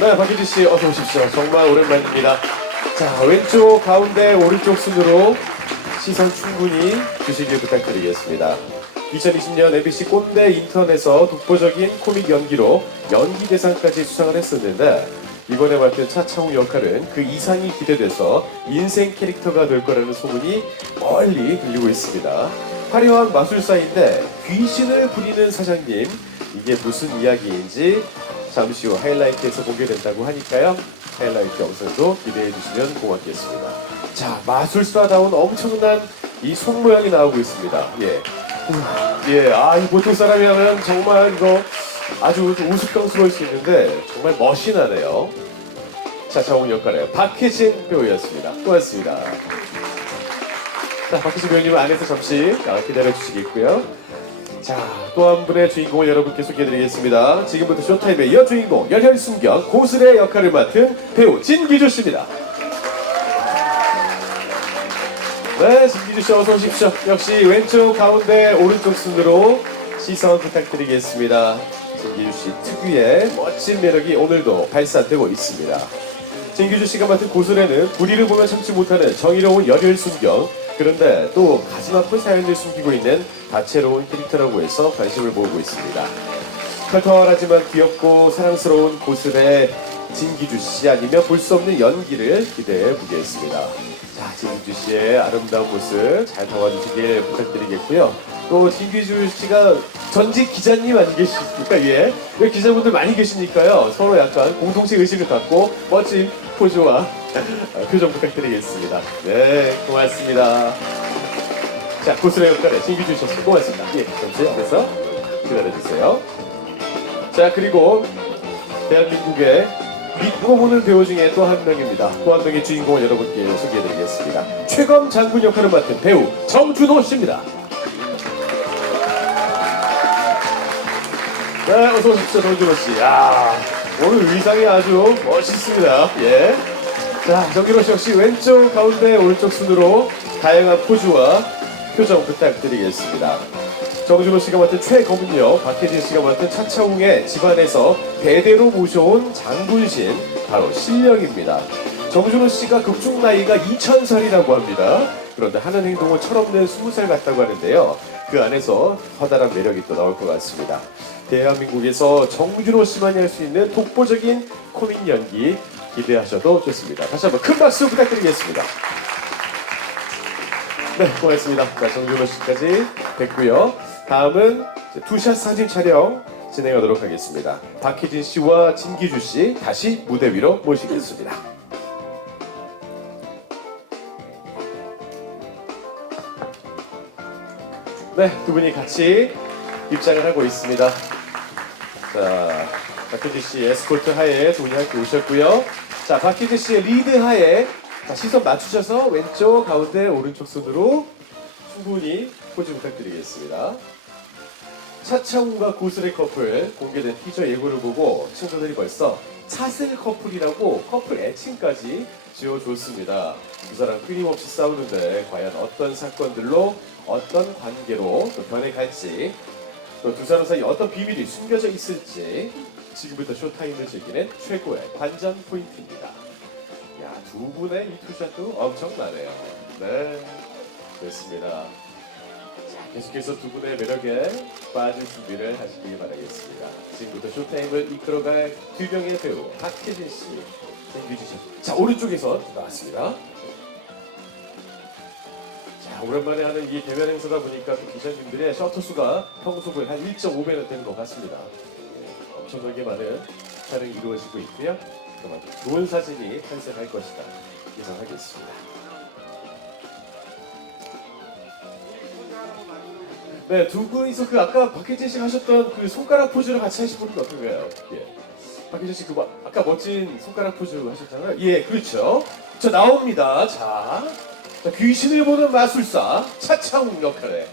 네, 박희진 씨 어서 오십시오. 정말 오랜만입니다. 자, 왼쪽, 가운데, 오른쪽 순으로 시선 충분히 주시길 부탁드리겠습니다. 2020년 MBC 꼰대 인턴에서 독보적인 코믹 연기로 연기대상까지 수상을 했었는데 이번에 맡은 차창욱 역할은 그 이상이 기대돼서 인생 캐릭터가 될 거라는 소문이 멀리 들리고 있습니다. 화려한 마술사인데 귀신을 부리는 사장님, 이게 무슨 이야기인지 잠시 후 하이라이트에서 공개된다고 하니까요. 하이라이트 영상도 기대해 주시면 고맙겠습니다. 자, 마술사다운 엄청난 이 손 모양이 나오고 있습니다. 예. 이 보통 사람이라면 정말 이거 아주 우스꽝스러울 수 있는데 정말 멋이 나네요. 차창욱 역할의 박혜진 배우였습니다. 고맙습니다. 자, 박혜진 배우님 안에서 잠시 기다려 주시겠고요. 자, 또 한 분의 주인공을 여러분께 소개해드리겠습니다. 지금부터 쇼타임의 여주인공, 열혈순경 고슬의 역할을 맡은 배우 진기주 씨입니다. 네, 진기주 씨 어서 오십시오. 역시 왼쪽, 가운데, 오른쪽 순으로 시선 부탁드리겠습니다. 진기주 씨 특유의 멋진 매력이 오늘도 발산되고 있습니다. 진기주 씨가 맡은 고슬에는 불의를 보면 참지 못하는 정의로운 열혈순경, 그런데 또 가슴 아픈 사연을 숨기고 있는 다채로운 캐릭터라고 해서 관심을 모으고 있습니다. 털털하지만 귀엽고 사랑스러운 고슬의 진기주 씨 아니면 볼 수 없는 연기를 기대해 보겠습니다. 자, 진기주 씨의 아름다운 모습 잘 담아주시길 부탁드리겠고요. 또 진기주 씨가 전직 기자님 아니겠습니까? 예. 여기 기자분들 많이 계시니까요. 서로 약간 공동체 의식을 갖고 멋진 포즈와 표정 부탁드리겠습니다. 네, 고맙습니다. 자, 고슬의 역할에 진기주 씨 고맙습니다. 예, 잠시 앞에서 기다려주세요. 자, 그리고 대한민국의 믿고 보는 배우 중에 또 한 명입니다. 또 한 명의 주인공을 여러분께 소개해드리겠습니다. 최검 장군 역할을 맡은 배우 정준호 씨입니다. 네, 어서 오십시오, 정준호 씨. 오늘 의상이 아주 멋있습니다. 예. 자, 정준호 씨 역시 왼쪽, 가운데, 오른쪽 순으로 다양한 포즈와 표정 부탁드리겠습니다. 정준호 씨가 맡은 최검은요, 박혜진 씨가 맡은 차창웅의 집안에서 대대로 모셔온 장군신, 바로 신령입니다. 정준호 씨가 극중 나이가 2000살이라고 합니다. 그런데 하는 행동은 철없는 20살 같다고 하는데요. 그 안에서 커다란 매력이 또 나올 것 같습니다. 대한민국에서 정준호 씨만이 할 수 있는 독보적인 코믹 연기 기대하셔도 좋습니다. 다시 한번 큰 박수 부탁드리겠습니다. 네, 고맙습니다. 자, 정준호 씨까지 됐고요. 다음은 투샷 사진 촬영 진행하도록 하겠습니다. 박혜진 씨와 진기주 씨 다시 무대 위로 모시겠습니다. 네, 두 분이 같이 입장을 하고 있습니다. 자, 박혜진 씨 에스코트 하에 두 분이 함께 오셨고요. 자, 박혜진 씨의 리드 하에 자, 시선 맞추셔서 왼쪽, 가운데, 오른쪽 손으로 충분히 포즈 부탁드리겠습니다. 차창욱과 고슬의 커플 공개된 티저 예고를 보고 친구들이 벌써 차슬 커플이라고 커플 애칭까지 지어줬습니다. 두 사람 끊임없이 싸우는데 과연 어떤 사건들로 어떤 관계로 또 변해갈지 또 두 사람 사이 어떤 비밀이 숨겨져 있을지 지금부터 쇼타임을 즐기는 최고의 관전 포인트입니다. 야, 두 분의 이 투샷도 엄청나네요. 네, 됐습니다. 자, 계속해서 두 분의 매력에 빠질 준비를 하시기 바라겠습니다. 지금부터 쇼타임을 이끌어갈 두 명의 배우 박혜진 씨, 진기주 씨. 자, 오른쪽에서 나왔습니다. 자, 오랜만에 하는 이 대면 행사다 보니까 또 기자님들의 셔터 수가 평소보다 한 1.5배는 되는 것 같습니다. 예, 엄청나게 많은 촬영이 이루어지고 있고요. 그만큼 좋은 사진이 탄생할 것이다 예상하겠습니다. 네, 두 분이서 그 아까 박혜진 씨가 하셨던 그 손가락 포즈를 같이 하신 분은 어떤가요? 예. 박혜진 씨 그 아까 멋진 손가락 포즈 하셨잖아요. 예, 그렇죠. 자, 나옵니다. 자, 귀신을 보는 마술사 차창욱 역할의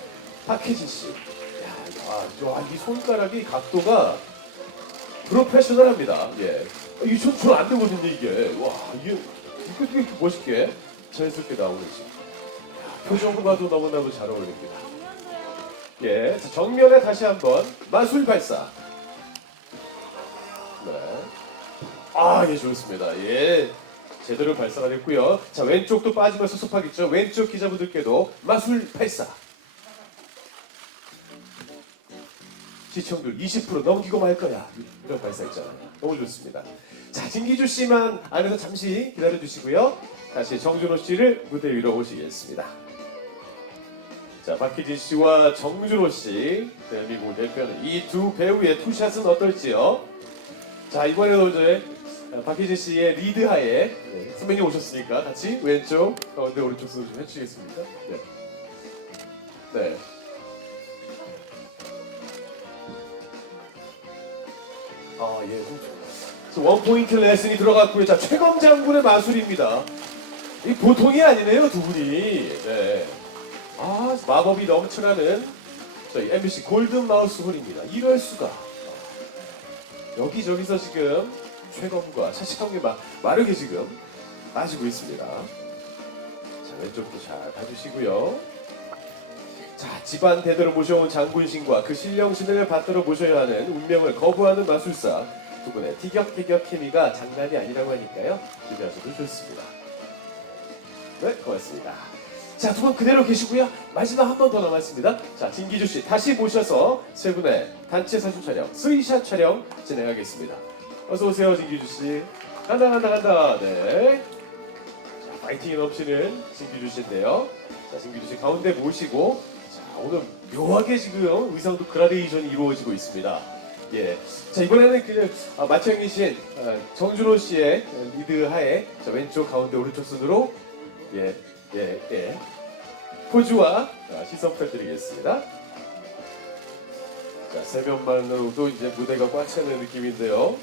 박혜진 씨. 야, 이 손가락이 각도가 프로페셔널합니다. 예. 이게 전 안 되거든요, 이게. 와, 이게 이렇게 멋있게 자연스럽게 나오는지. 표정과도 너무나도 잘 어울립니다. 예, 자, 정면에 다시 한번 마술 발사. 네. 아, 예, 좋습니다. 예. 제대로 발사가 됐고요. 자, 왼쪽도 빠지면 섭섭하겠죠. 왼쪽 기자분들께도 마술 발사. 시청률 20% 넘기고 말 거야. 이런 발사했잖아요. 너무 좋습니다. 자, 진기주 씨만 안에서 잠시 기다려 주시고요. 다시 정준호 씨를 무대 위로 모시겠습니다. 자, 박희진 씨와 정준호 씨, 대한민국 대표는 이 두 배우의 투샷은 어떨지요? 자, 이번에도 이제 박희진 씨의 리드하에 선배님 오셨으니까 같이 왼쪽, 가운데, 오른쪽 순서 좀 해주시겠습니까? 네. 네. 아, 예. 원포인트 레슨이 들어갔고요. 자, 최검 장군의 마술입니다. 이 보통이 아니네요, 두 분이. 네. 아, 마법이 넘쳐나는 저희 MBC 골든 마우스 홀입니다. 이럴 수가. 여기저기서 지금 최검과 차시경이 마르게 지금 빠지고 있습니다. 자, 왼쪽도 잘 봐주시고요. 자, 집안 대대로 모셔온 장군신과 그 신령신을 받들어 모셔야 하는 운명을 거부하는 마술사 두 분의 티격태격 케미가 장난이 아니라고 하니까요. 기대하셔도 좋습니다. 네, 고맙습니다. 자, 두 분 그대로 계시고요. 마지막 한 번 더 남았습니다. 자, 진기주 씨 다시 모셔서 세 분의 단체 사진 촬영, 스리샷 촬영 진행하겠습니다. 어서 오세요, 진기주 씨. 간다. 네. 자, 파이팅이 넘치는 진기주 씨인데요. 자, 진기주 씨 가운데 모시고, 자, 오늘 묘하게 지금 의상도 그라데이션이 이루어지고 있습니다. 예. 자, 이번에는 마청이신 정준호 씨의 리드 하에 자, 왼쪽, 가운데, 오른쪽 순으로 예. 포즈와 시선 부탁드리겠습니다. 자, 세 명만으로도 이제 무대가 꽉 차는 느낌인데요.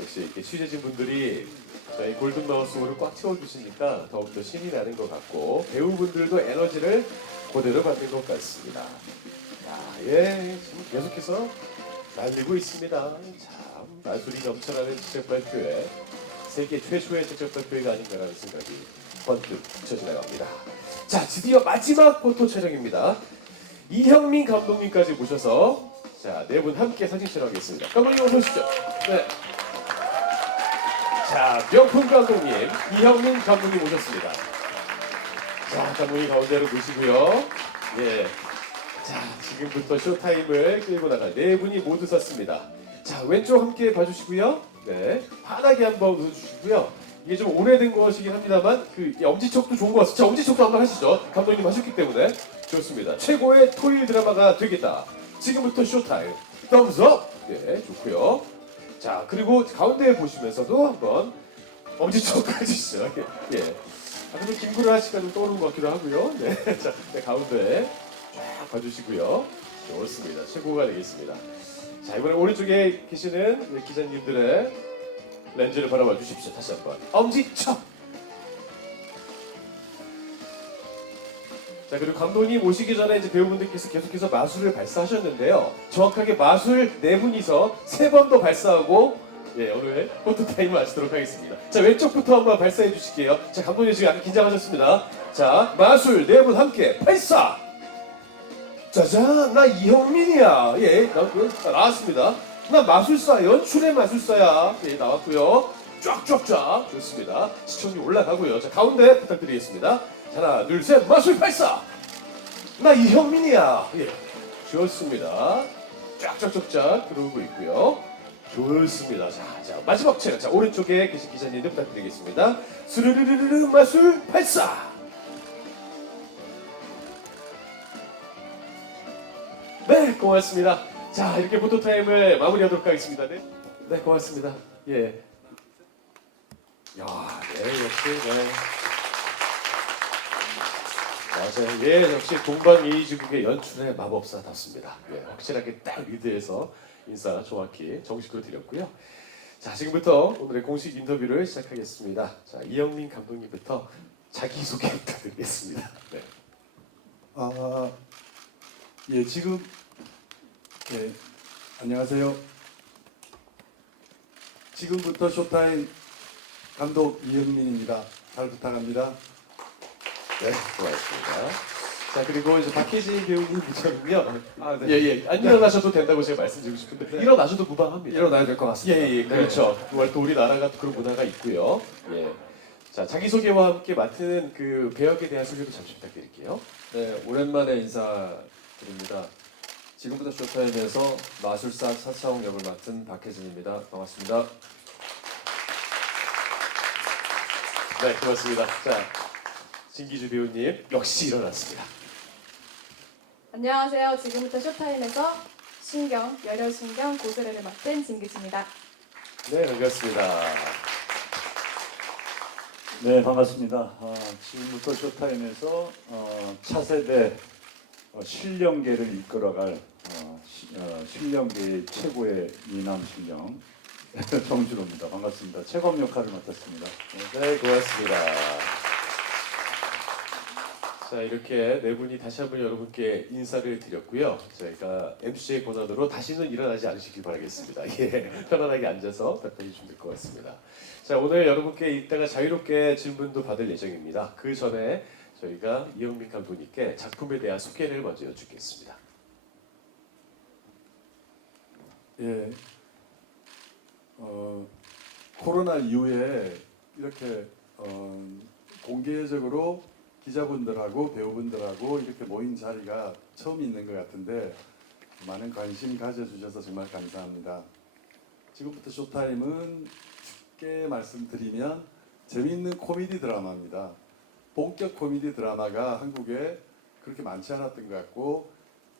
역시 이렇게 취재진 분들이 저희 골든 마우스홀을 꽉 채워주시니까 더욱더 신이 나는 것 같고 배우분들도 에너지를 그대로 받는 것 같습니다. 자, 예, 지금 계속해서 날리고 있습니다. 참 마술이 넘쳐나는 직접 발표회, 세계 최초의 직접 발표회가 아닌가라는 생각이 번뜩 스쳐 지나갑니다. 자, 드디어 마지막 포토 촬영입니다. 이형민 감독님까지 모셔서 자, 네 분 함께 사진 촬영하겠습니다. 감독님 어서 오시죠. 네. 자, 명품 감독님 이형민 감독님 오셨습니다. 자, 감독님 가운데로 모시고요. 예. 자, 지금부터 쇼타임을 끌고 나갈 네 분이 모두 섰습니다. 자, 왼쪽 함께 봐주시고요. 네, 환하게 한번 웃어주시고요. 이게 좀 오래된 것이긴 합니다만 그 엄지척도 좋은 것 같습니다. 자, 엄지척도 한번 하시죠. 감독님 하셨기 때문에 좋습니다. 최고의 토요일 드라마가 되겠다. 지금부터 쇼타임. 덤스업. 네, 좋고요. 자, 그리고 가운데 보시면서도 한번 엄지척 해주시죠. 예. 아, 근데 김구라 씨가 좀 떠오르는 것 같기도 하고요. 네, 자, 네, 가운데 쫙 봐주시고요. 좋습니다. 최고가 되겠습니다. 자, 이번에 오른쪽에 계시는 기자님들의 렌즈를 바라봐 주십시오. 다시 한번 엄지척. 자, 그리고 감독님 오시기 전에 이제 배우분들께서 계속해서 마술을 발사하셨는데요. 정확하게 마술 네 분이서 세 번 더 발사하고 예, 오늘 포토타임을 마치도록 하겠습니다. 자, 왼쪽부터 한번 발사해 주실게요. 자, 감독님 지금 약간 긴장하셨습니다. 자, 마술 네 분 함께 발사. 짜잔, 나 이형민이야. 예, 나왔습니다. 나 마술사, 연출의 마술사야. 예, 나왔고요. 쫙쫙쫙 좋습니다. 시청률 올라가고요. 자, 가운데 부탁드리겠습니다. 자, 하나, 둘, 셋, 마술 발사. 나 이형민이야. 예, 좋습니다. 쫙쫙쫙쫙 들어오고 있고요. 좋습니다. 자, 마지막 촬영. 자, 오른쪽에 계신 기자님들 부탁드리겠습니다. 스르르르르 마술 발사. 네, 고맙습니다. 자, 이렇게 포토타임을 마무리하도록 하겠습니다. 네, 고맙습니다. 예. 야, 네, 역시, 네. 맞아요. 예, 역시 동방예의지국의 연출의 마법사답습니다. 예, 확실하게 딱 리드해서 인사 정확히 정식으로 드렸고요. 자, 지금부터 오늘의 공식 인터뷰를 시작하겠습니다. 자, 이형민 감독님부터 자기소개 부탁드리겠습니다. 네. 예, 지금 예, 안녕하세요. 지금부터 쇼타임 감독 이형민입니다. 잘 부탁합니다. 네, 고맙습니다. 자, 그리고 이제 박혜진 배우님처럼요. 아, 네. 예. 안 일어나셔도 된다고 제가 말씀드리고 싶은데 일어나셔도 무방합니다. 일어나야 될 것 같습니다. 예, 그렇죠. 또 우리나라가 그런 문화가 있고요. 예. 자, 자기소개와 함께 맡은 그 배역에 대한 소개도 잠시 부탁드릴게요. 네, 오랜만에 인사드립니다. 지금부터 쇼타임에서 마술사 차차홍 역을 맡은 박혜진입니다. 반갑습니다. 네, 고맙습니다. 자, 진기주 배우님 역시 일어났습니다. 안녕하세요. 지금부터 쇼타임에서 신경, 열혈신경 고스레를 맡은 진기수입니다. 네, 반갑습니다. 네, 반갑습니다. 지금부터 쇼타임에서 차세대 신령계를 이끌어갈 신령계의 최고의 미남 신령 정준호입니다. 반갑습니다. 최검 역할을 맡았습니다. 네, 고맙습니다. 자, 이렇게 네 분이 다시 한번 여러분께 인사를 드렸고요. 저희가 MC의 권한으로 다시는 일어나지 않으시길 바라겠습니다. 예, 편안하게 앉아서 답변해 주시면 될 것 같습니다. 자, 오늘 여러분께 이따가 자유롭게 질문도 받을 예정입니다. 그 전에 저희가 이영민 감독님께 작품에 대한 소개를 먼저 여쭙겠습니다. 예, 코로나 이후에 이렇게 공개적으로 기자분들하고 배우분들하고 이렇게 모인 자리가 처음 있는 것 같은데 많은 관심 가져주셔서 정말 감사합니다. 지금부터 쇼타임은 쉽게 말씀드리면 재미있는 코미디 드라마입니다. 본격 코미디 드라마가 한국에 그렇게 많지 않았던 것 같고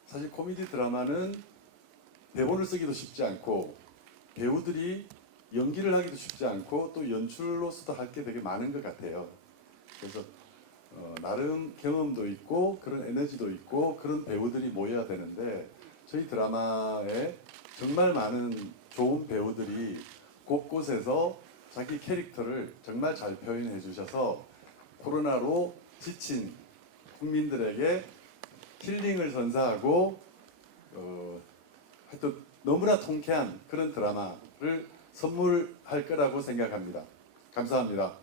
사실 코미디 드라마는 대본을 쓰기도 쉽지 않고 배우들이 연기를 하기도 쉽지 않고 또 연출로서도 할 게 되게 많은 것 같아요. 그래서 나름 경험도 있고 그런 에너지도 있고 그런 배우들이 모여야 되는데 저희 드라마에 정말 많은 좋은 배우들이 곳곳에서 자기 캐릭터를 정말 잘 표현해 주셔서 코로나로 지친 국민들에게 힐링을 선사하고 하여튼 너무나 통쾌한 그런 드라마를 선물할 거라고 생각합니다. 감사합니다.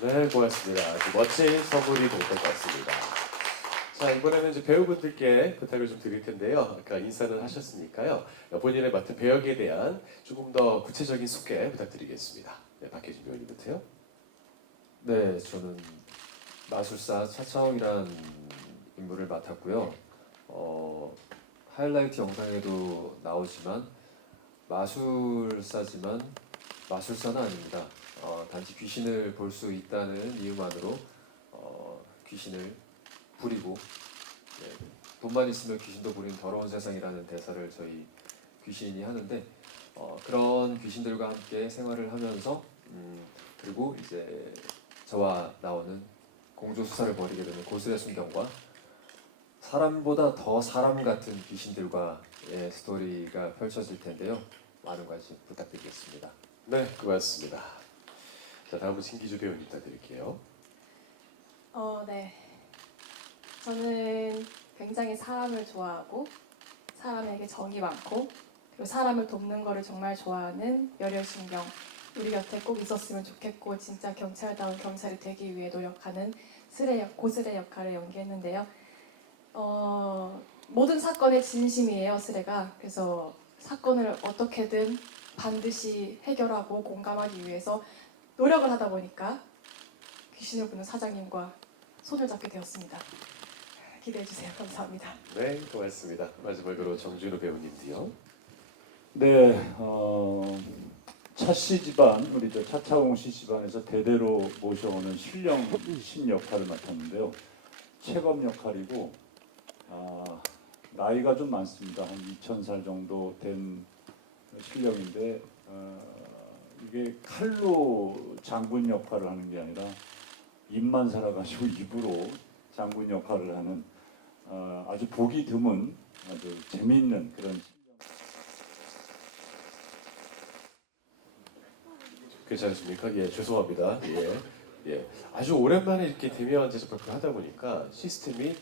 네, 고맙습니다. 아주 멋진 선물이 될 것 같습니다. 자, 이번에는 이제 배우분들께 부탁을 좀 드릴 텐데요. 아까 인사는 하셨으니까요. 본인의 맡은 배역에 대한 조금 더 구체적인 소개 부탁드리겠습니다. 네, 박혜진 배우님부터요. 네, 저는 마술사 차차홍이라는 인물을 맡았고요. 하이라이트 영상에도 나오지만 마술사지만 마술사는 아닙니다. 단지 귀신을 볼 수 있다는 이유만으로 귀신을 부리고 돈만 있으면 귀신도 부리는 더러운 세상이라는 대사를 저희 귀신이 하는데 그런 귀신들과 함께 생활을 하면서 그리고 이제 저와 나오는 공조 수사를 벌이게 되는 고스의 순경과 사람보다 더 사람 같은 귀신들과의 스토리가 펼쳐질 텐데요. 많은 관심 부탁드리겠습니다. 네, 고맙습니다. 자, 다음은 신기주 배우님 부탁드릴게요. 네. 저는 굉장히 사람을 좋아하고 사람에게 정이 많고 그리고 사람을 돕는 거를 정말 좋아하는 열혈신경 우리 곁에 꼭 있었으면 좋겠고 진짜 경찰다운 경찰이 되기 위해 노력하는 고스레 역할을 연기했는데요. 모든 사건의 진심이에요, 스레가. 그래서 사건을 어떻게든 반드시 해결하고 공감하기 위해서 노력을 하다 보니까 귀신을 부는 사장님과 손을 잡게 되었습니다. 기대해 주세요. 감사합니다. 네, 고맙습니다. 마지막으로 정준호 배우님도요. 네, 차씨 집안, 우리 차차홍 씨 집안에서 대대로 모셔오는 신령 신 역할을 맡았는데요. 최검 역할이고 나이가 좀 많습니다. 한 2000살 정도 된 신령인데 이게 칼로 장군 역할을 하는 게 아니라 입만 살아가지고 입으로 장군 역할을 하는 아주 보기 드문 아주 재미있는 그런 괜찮으십니까? 예, 죄송합니다. 예. 아주 오랜만에 이렇게 대면 제작발표를 하다 보니까 시스템이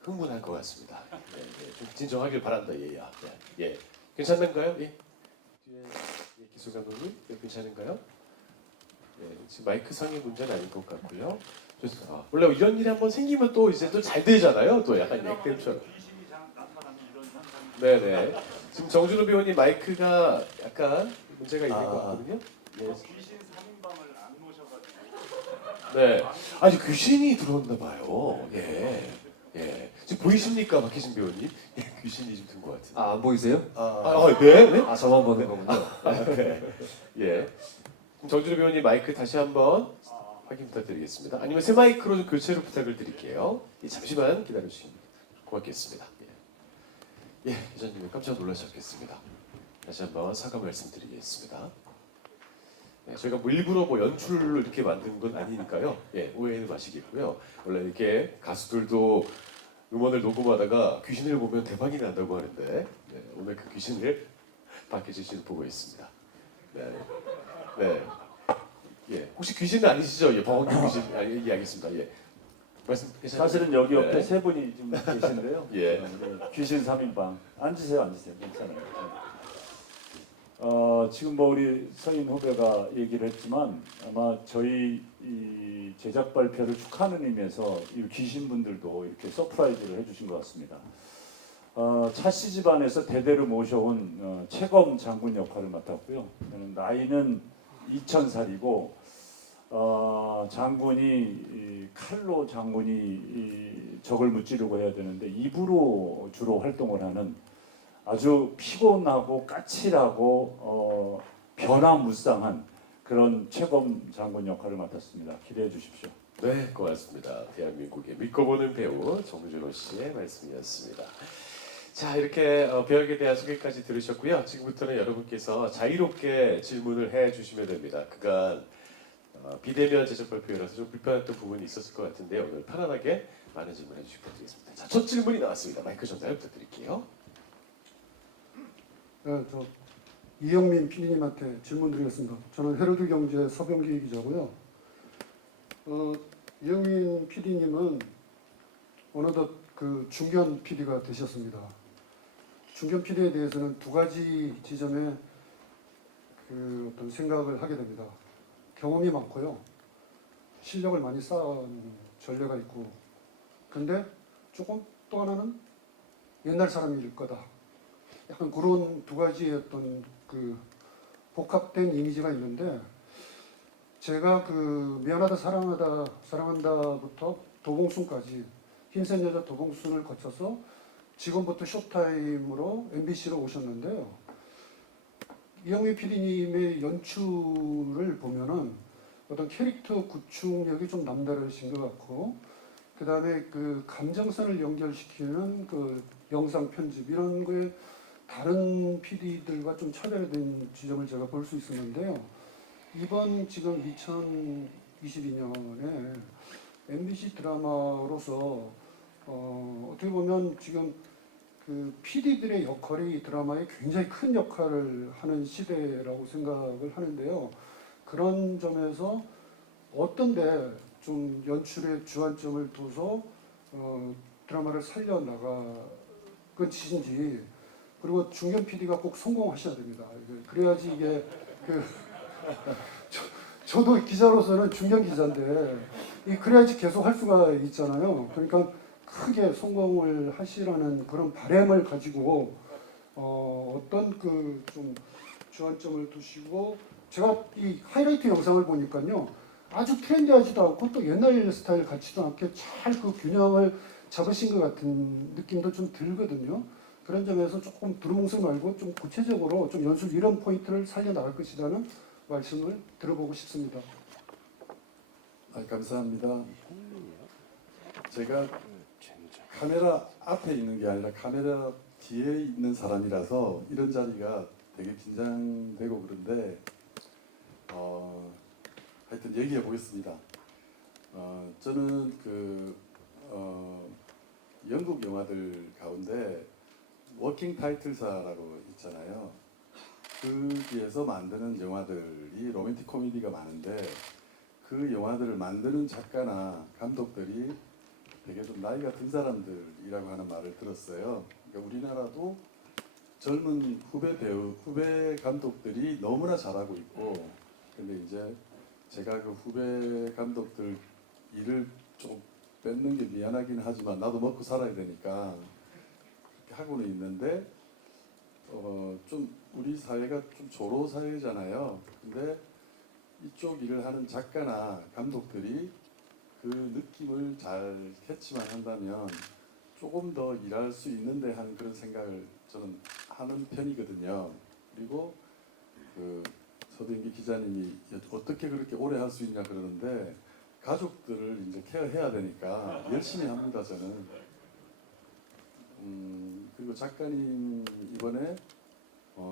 흥분할 것 같습니다. 좀 진정하길 바란다, 얘야. 예. 괜찮은가요? 예. 뒤에 기술 감독님, 괜찮은가요? 지금 마이크 상의 문제는 아닌 것 같고요. 좋습니다. 원래 이런 일이 한번 생기면 또 이제 또 잘 되잖아요. 또 약간 액땜처럼. 네네. 지금 정준호 배우님 마이크가 약간 문제가 있는 것 같거든요. 네. 귀신 3인방을 안 모셔가지고. 네. 아니 귀신이 들어왔나 봐요. 예. 예. 지금 보이십니까, 박혜진 배우님? 예, 귀신이 좀 든 것 같은데. 안 보이세요? 네. 네. 저만 보는 거군요. 네. 예. 그럼 정준호 배우님 마이크 다시 한번 확인 부탁드리겠습니다. 아니면 새 마이크로 좀 교체를 부탁을 드릴게요. 예, 잠시만 기다려주시면 고맙겠습니다. 예, 기자님 깜짝 놀라셨겠습니다. 다시 한번 사과 말씀드리겠습니다. 네, 저희가 뭐 일부러 뭐 연출로 이렇게 만든 건 아니니까요. 예, 오해는 마시겠고요. 원래 이렇게 가수들도 음원을 녹음하다가 귀신을 보면 대박이 난다고 하는데 네, 오늘 그 귀신을 박혜진 씨는 보고 있습니다. 네, 네, 예, 혹시 귀신은 아니시죠? 예, 범학교 귀신 아니 이해하겠습니다. 예, 말씀 사실은 여기 옆에 네. 세 분이 지금 계신데요. 예. 귀신 3인방. 앉으세요. 괜찮아요. 지금 뭐 우리 서인 후배가 얘기를 했지만 아마 저희 이 제작 발표를 축하하는 의미에서 이 귀신분들도 이렇게 서프라이즈를 해주신 것 같습니다. 차씨 집안에서 대대로 모셔온 최검 장군 역할을 맡았고요. 나이는 2000살이고 장군이 칼로 장군이 적을 무찌르고 해야 되는데 입으로 주로 활동을 하는 아주 피곤하고 까칠하고 변화무쌍한 그런 최검 장군 역할을 맡았습니다. 기대해 주십시오. 네, 고맙습니다. 대한민국의 믿고 보는 배우 정준호 씨의 말씀이었습니다. 자, 이렇게 배역에 대한 소개까지 들으셨고요. 지금부터는 여러분께서 자유롭게 질문을 해주시면 됩니다. 그간 비대면 제작 발표라서 좀 불편했던 부분이 있었을 것 같은데요. 오늘 편안하게 많은 질문 해주시기 부탁드리겠습니다. 자, 첫 질문이 나왔습니다. 마이크 전달 부탁드릴게요. 네, 저 이영민 PD님한테 질문 드리겠습니다. 저는 헤럴드 경제 서병기 기자고요. 이영민 PD님은 어느덧 그 중견 PD가 되셨습니다. 중견 PD에 대해서는 두 가지 지점에 그 어떤 생각을 하게 됩니다. 경험이 많고요, 실력을 많이 쌓은 전례가 있고, 근데 조금 또 하나는 옛날 사람일 거다. 약간 그런 두 가지의 어떤 그 복합된 이미지가 있는데, 제가 그 미안하다 사랑한다부터 도봉순까지 흰색 여자 도봉순을 거쳐서 지금부터 쇼타임으로 MBC로 오셨는데요. 이영민 PD님의 연출을 보면은 어떤 캐릭터 구축력이 좀 남다르신 것 같고, 그 다음에 그 감정선을 연결시키는 그 영상 편집 이런 거에 다른 PD들과 좀 차별된 지점을 제가 볼 수 있었는데요. 이번 지금 2022년에 MBC 드라마로서 어떻게 보면 지금 그 PD들의 역할이 드라마에 굉장히 큰 역할을 하는 시대라고 생각을 하는데요. 그런 점에서 어떤데 좀 연출에 주안점을 둬서 드라마를 살려나가건 짓인지, 그리고 중견 PD가 꼭 성공하셔야 됩니다. 그래야지 이게 그 저도 기자로서는 중견 기자인데 그래야지 계속 할 수가 있잖아요. 그러니까 크게 성공을 하시라는 그런 바람을 가지고 어떤 그 좀 주안점을 두시고, 제가 이 하이라이트 영상을 보니까요, 아주 트렌디하지도 않고 또 옛날 스타일 같지도 않게 잘 그 균형을 잡으신 것 같은 느낌도 좀 들거든요. 그런 점에서 조금 두루뭉술 말고 좀 구체적으로 좀 연출 이런 포인트를 살려나갈 것이라는 말씀을 들어보고 싶습니다. 감사합니다. 제가 카메라 앞에 있는 게 아니라 카메라 뒤에 있는 사람이라서 이런 자리가 되게 긴장되고 그런데 하여튼 얘기해 보겠습니다. 저는 그 영국 영화들 가운데 워킹 타이틀사라고 있잖아요. 거기에서 만드는 영화들이 로맨틱 코미디가 많은데 그 영화들을 만드는 작가나 감독들이 되게 좀 나이가 든 사람들이라고 하는 말을 들었어요. 그러니까 우리나라도 젊은 후배 배우, 후배 감독들이 너무나 잘하고 있고, 근데 이제 제가 그 후배 감독들 일을 좀 뺏는 게 미안하긴 하지만 나도 먹고 살아야 되니까 그렇게 하고는 있는데 좀 우리 사회가 좀 조로 사회잖아요. 근데 이쪽 일을 하는 작가나 감독들이 그 느낌을 잘 캐치만 한다면 조금 더 일할 수 있는데 하는 그런 생각을 저는 하는 편이거든요. 그리고 그 서동기 기자님이 어떻게 그렇게 오래 할 수 있냐 그러는데 가족들을 이제 케어해야 되니까 열심히 합니다 저는. 그리고 작가님 이번에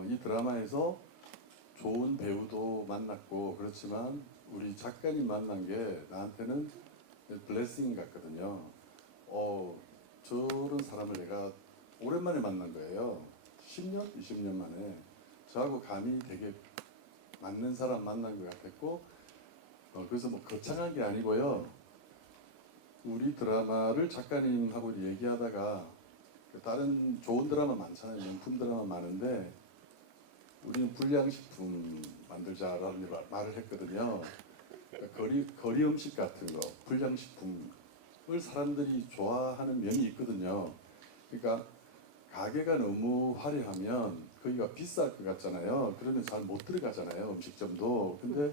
이 드라마에서 좋은 배우도 만났고 그렇지만 우리 작가님 만난 게 나한테는 블레싱 같거든요. 저런 사람을 내가 오랜만에 만난 거예요. 10년, 20년 만에 저하고 감이 되게 맞는 사람 만난 것 같았고 그래서 뭐 거창한 게 아니고요. 우리 드라마를 작가님하고 얘기하다가 다른 좋은 드라마 많잖아요. 명품 드라마 많은데 우리는 불량식품 만들자라는 말을 했거든요. 거리 음식 같은 거, 불량식품을 사람들이 좋아하는 면이 있거든요. 그러니까 가게가 너무 화려하면 거기가 비쌀 것 같잖아요. 그러면 잘 못 들어가잖아요. 음식점도. 근데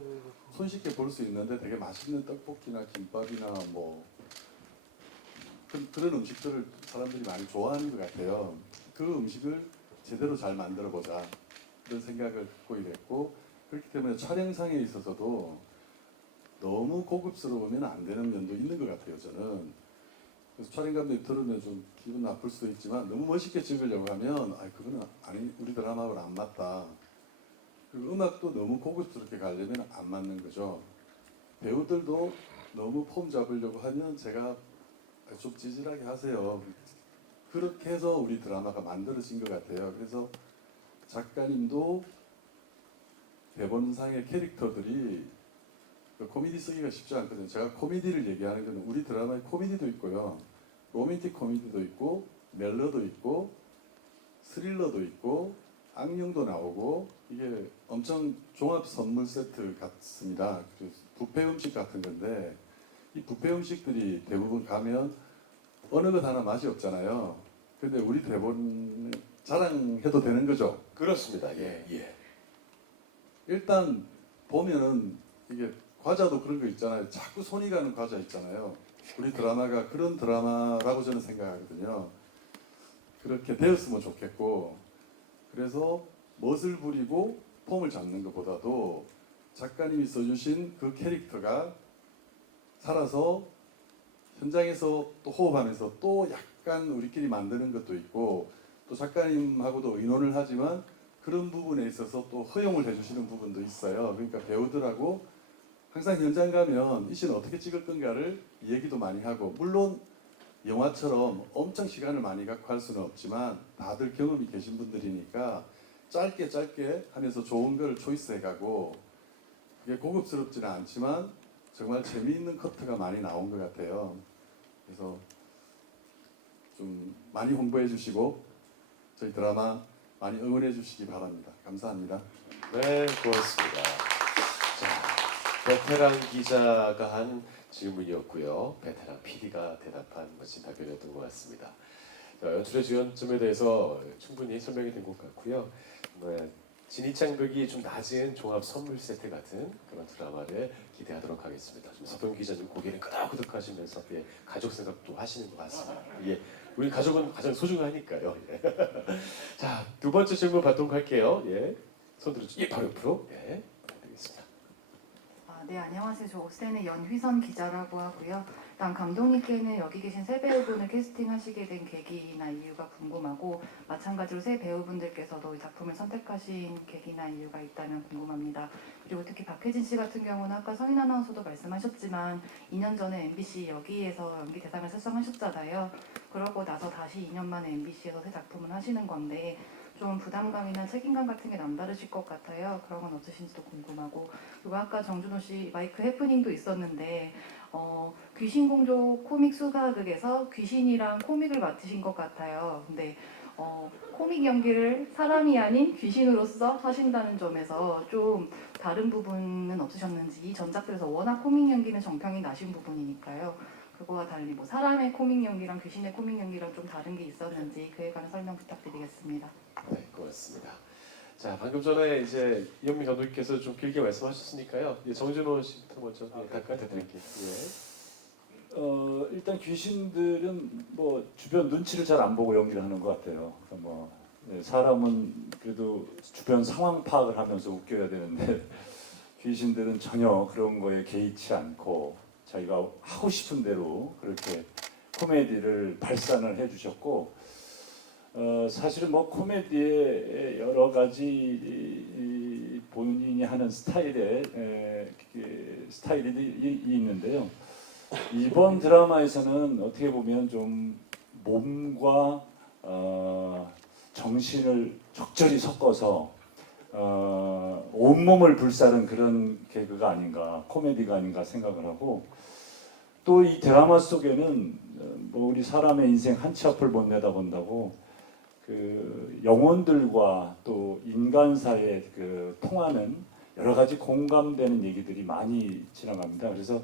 손쉽게 볼 수 있는데 되게 맛있는 떡볶이나 김밥이나 뭐 그런 음식들을 사람들이 많이 좋아하는 것 같아요. 그 음식을 제대로 잘 만들어 보자 그런 생각을 갖고 이랬고 그렇기 때문에 촬영상에 있어서도 너무 고급스러우면 안 되는 면도 있는 것 같아요. 저는 그래서 촬영 감독이 들으면 좀 기분 나쁠 수도 있지만 너무 멋있게 찍으려고 하면 그거는 아니 우리 드라마하고는 안 맞다. 그리고 음악도 너무 고급스럽게 가려면 안 맞는 거죠. 배우들도 너무 폼 잡으려고 하면 제가 좀 찌질하게 하세요. 그렇게 해서 우리 드라마가 만들어진 것 같아요. 그래서 작가님도 대본상의 캐릭터들이 코미디 쓰기가 쉽지 않거든요. 제가 코미디를 얘기하는 건 우리 드라마에 코미디도 있고요. 로맨틱 코미디도 있고 멜로도 있고 스릴러도 있고 악령도 나오고 이게 엄청 종합 선물 세트 같습니다. 뷔페 음식 같은 건데 이 뷔페 음식들이 대부분 가면 어느 것 하나 맛이 없잖아요. 근데 우리 대본 자랑해도 되는 거죠? 그렇습니다. 예, 예. 일단 보면은 이게 과자도 그런 거 있잖아요. 자꾸 손이 가는 과자 있잖아요. 우리 드라마가 그런 드라마라고 저는 생각하거든요. 그렇게 되었으면 좋겠고 그래서 멋을 부리고 폼을 잡는 것보다도 작가님이 써주신 그 캐릭터가 살아서 현장에서 또 호흡하면서 또 약간 우리끼리 만드는 것도 있고 또 작가님하고도 의논을 하지만 그런 부분에 있어서 또 허용을 해주시는 부분도 있어요. 그러니까 배우들하고 항상 현장 가면 이 씬 어떻게 찍을 건가를 얘기도 많이 하고 물론 영화처럼 엄청 시간을 많이 갖고 할 수는 없지만 다들 경험이 계신 분들이니까 짧게 하면서 좋은 걸 초이스해가고 그게 고급스럽지는 않지만 정말 재미있는 커트가 많이 나온 것 같아요. 그래서 좀 많이 홍보해 주시고 저희 드라마 많이 응원해 주시기 바랍니다. 감사합니다. 네, 고맙습니다. 자, 베테랑 기자가 한 질문이었고요. 베테랑 PD가 대답한 멋진 답변이었던 것 같습니다. 자, 연출의 지원점에 대해서 충분히 설명이 된 것 같고요. 진입장벽이 좀 낮은 종합 선물 세트 같은 그런 드라마를 기대하도록 하겠습니다. 좀 서동 기자님 고개를 끄덕끄덕 하시면서 가족 생각도 하시는 것 같습니다. 우리 가족은 가장 소중하니까요. 예. 자, 두 번째 질문 받도록 할게요. 예, 손 들어주세요. 바로 옆으로. 예, 되겠습니다. 네, 안녕하세요. 저 옥스텐의 연휘선 기자라고 하고요. 일단 감독님께는 여기 계신 세 배우분을 캐스팅하시게 된 계기나 이유가 궁금하고 마찬가지로 세 배우분들께서도 이 작품을 선택하신 계기나 이유가 있다면 궁금합니다. 그리고 특히 박혜진 씨 같은 경우는 아까 성인 아나운서도 말씀하셨지만 2년 전에 MBC 여기에서 연기 대상을 수상하셨잖아요. 그러고 나서 다시 2년 만에 MBC에서 새 작품을 하시는 건데 좀 부담감이나 책임감 같은 게 남다르실 것 같아요. 그런 건 어떠신지도 궁금하고 그리고 아까 정준호 씨 마이크 해프닝도 있었는데 귀신공조 코믹 수사극에서 귀신이랑 코믹을 맡으신 것 같아요. 근데 코믹 연기를 사람이 아닌 귀신으로서 하신다는 점에서 좀 다른 부분은 없으셨는지, 이 전작들에서 워낙 코믹 연기는 정평이 나신 부분이니까요. 그거와 달리 뭐 사람의 코믹 연기랑 귀신의 코믹 연기랑 좀 다른 게 있었는지 그에 관한 설명 부탁드리겠습니다. 네, 고맙습니다. 자, 방금 전에 이제 이영민 감독님께서 좀 길게 말씀하셨으니까요. 예, 정준호 씨부터 먼저 가까이 드릴게요. 예. 일단 귀신들은 뭐 주변 눈치를 잘 안 보고 연기를 하는 것 같아요. 그러니까 뭐 사람은 그래도 주변 상황 파악을 하면서 웃겨야 되는데 귀신들은 전혀 그런 거에 개의치 않고 자기가 하고 싶은 대로 그렇게 코미디를 발산을 해주셨고, 사실은 뭐 코미디에 여러 가지 본인이 하는 스타일이 있는데요. 이번 드라마에서는 어떻게 보면 좀 몸과 정신을 적절히 섞어서 온몸을 불사른 그런 개그가 아닌가, 코미디가 아닌가 생각을 하고, 또 이 드라마 속에는 뭐 우리 사람의 인생 한 치 앞을 못 내다본다고 그 영혼들과 또 인간사의 그 통하는 여러 가지 공감되는 얘기들이 많이 지나갑니다. 그래서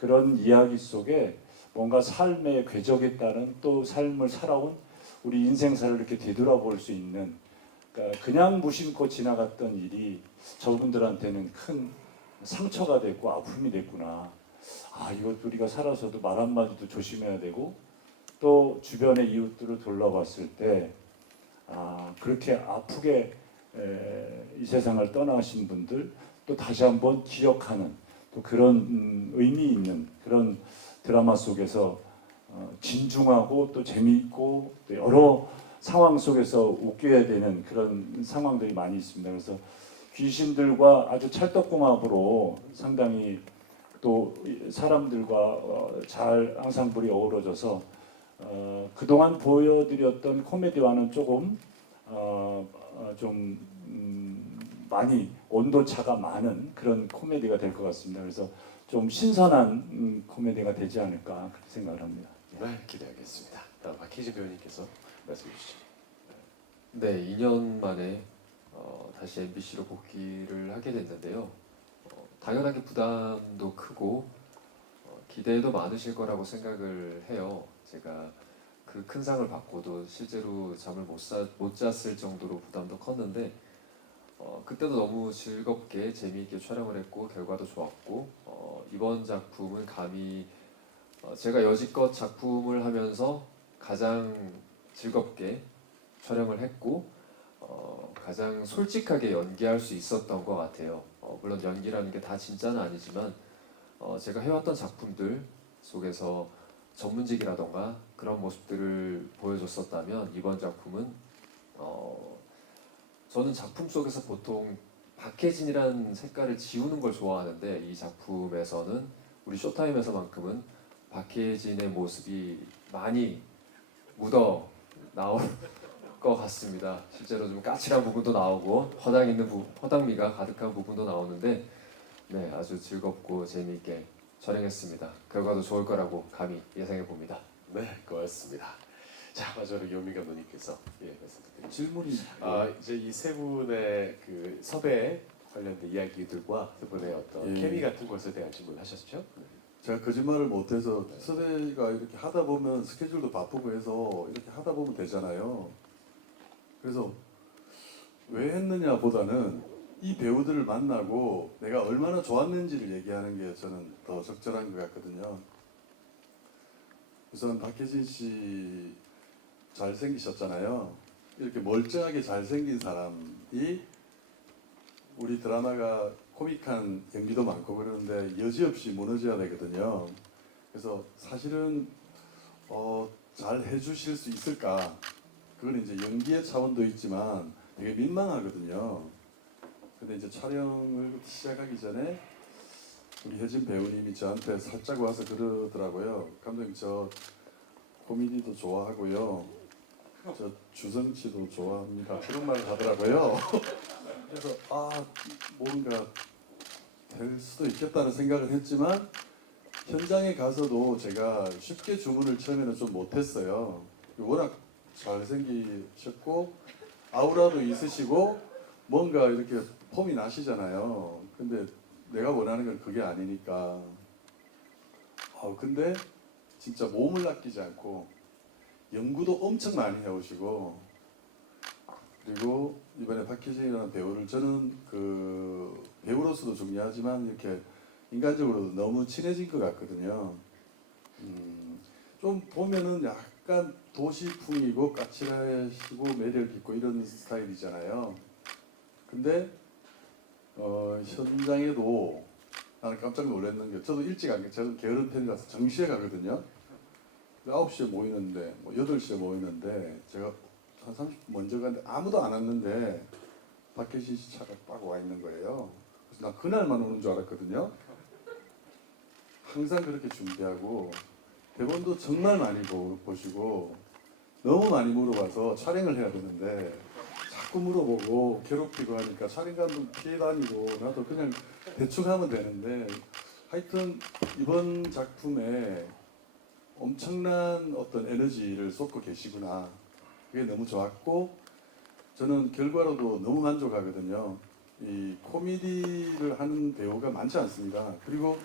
그런 이야기 속에 뭔가 삶의 궤적에 따른 또 삶을 살아온 우리 인생사를 이렇게 되돌아볼 수 있는, 그러니까 그냥 무심코 지나갔던 일이 저분들한테는 큰 상처가 됐고 아픔이 됐구나. 아, 이것도 우리가 살아서도 말 한마디도 조심해야 되고, 또 주변의 이웃들을 돌아봤을 때 그렇게 아프게 이 세상을 떠나신 분들 또 다시 한번 기억하는 또 그런 의미 있는 그런 드라마 속에서 진중하고 또 재미있고 또 여러 상황 속에서 웃겨야 되는 그런 상황들이 많이 있습니다. 그래서 귀신들과 아주 찰떡궁합으로 상당히 또 사람들과 잘 앙상블이 어우러져서 그동안 보여드렸던 코미디와는 조금 좀 많이 온도차가 많은 그런 코미디가 될 것 같습니다. 그래서 좀 신선한 코미디가 되지 않을까 그렇게 생각을 합니다. 네, 기대하겠습니다. 다음 박희진 배우님께서 말씀해 주시죠. 네, 2년 만에 다시 MBC로 복귀를 하게 됐는데요. 당연하게 부담도 크고 기대도 많으실 거라고 생각을 해요. 제가 그 큰 상을 받고도 실제로 잠을 못 잤을 정도로 부담도 컸는데 그때도 너무 즐겁게 재미있게 촬영을 했고 결과도 좋았고, 이번 작품은 감히 제가 여지껏 작품을 하면서 가장 즐겁게 촬영을 했고 가장 솔직하게 연기할 수 있었던 것 같아요. 물론 연기라는 게 다 진짜는 아니지만 제가 해왔던 작품들 속에서 전문직이라던가 그런 모습들을 보여줬었다면 이번 작품은 저는 작품 속에서 보통 박해진이라는 색깔을 지우는 걸 좋아하는데 이 작품에서는 우리 쇼타임에서만큼은 박해진의 모습이 많이 묻어 나올 것 같습니다. 실제로 좀 까칠한 부분도 나오고 허당미가 가득한 부분도 나오는데 네, 아주 즐겁고 재미있게 촬영했습니다. 결과도 좋을 거라고 감히 예상해 봅니다. 네, 고맙습니다. 자, 마지막으로 이영민 감독님께서 말씀드립니다. 질문이 이제 이 세 분의 그 섭외 관련된 이야기들과 세 분의 어떤 예. 케미 같은 것에 대한 질문하셨죠? 네. 제가 거짓말을 못해서 섭외가 이렇게 하다 보면 스케줄도 바쁘고 해서 이렇게 하다 보면 되잖아요. 그래서 왜 했느냐 보다는 이 배우들을 만나고 내가 얼마나 좋았는지를 얘기하는 게 저는 더 적절한 것 같거든요. 우선 박혜진 씨 잘생기셨잖아요. 이렇게 멀쩡하게 잘생긴 사람이 우리 드라마가 코믹한 연기도 많고 그러는데 여지없이 무너져야 되거든요. 그래서 사실은 잘 해주실 수 있을까? 그건 이제 연기의 차원도 있지만 되게 민망하거든요. 근데 이제 촬영을 시작하기 전에 우리 혜진 배우님이 저한테 살짝 와서 그러더라고요. 감독님, 저 코미디도 좋아하고요. 저 주성치도 좋아합니다. 그런 말을 하더라고요. 그래서 뭔가 될 수도 있겠다는 생각을 했지만 현장에 가서도 제가 쉽게 주문을 처음에는 좀 못했어요. 워낙 잘생기셨고 아우라도 있으시고 뭔가 이렇게 폼이 나시잖아요. 근데 내가 원하는 건 그게 아니니까. 근데 진짜 몸을 아끼지 않고 연구도 엄청 많이 해오시고, 그리고 이번에 박혜진이라는 배우를 저는 그 배우로서도 중요하지만 이렇게 인간적으로도 너무 친해진 것 같거든요. 좀 보면은 약간 도시풍이고 까칠하시고 매력 있고 이런 스타일이잖아요. 근데 현장에도 나는 깜짝 놀랐는 게, 저도 일찍 안 가, 저는 게으른 편이라서 정시에 가거든요. 9시에 모이는데, 뭐 8시에 모이는데, 제가 한 30분 먼저 갔는데 아무도 안 왔는데, 박혜신 씨 차가 빡 와 있는 거예요. 그래서 나 그날만 오는 줄 알았거든요. 항상 그렇게 준비하고, 대본도 정말 많이 보시고, 너무 많이 물어봐서 촬영을 해야 되는데, 자꾸 물어보고 괴롭히고 하니까 촬영 감독 피해 다니고, 나도 그냥 대충 하면 되는데, 하여튼 이번 작품에 엄청난 어떤 에너지를 쏟고 계시구나. 그게 너무 좋았고, 저는 결과로도 너무 만족하거든요. 이 코미디를 하는 배우가 많지 않습니다. 그리고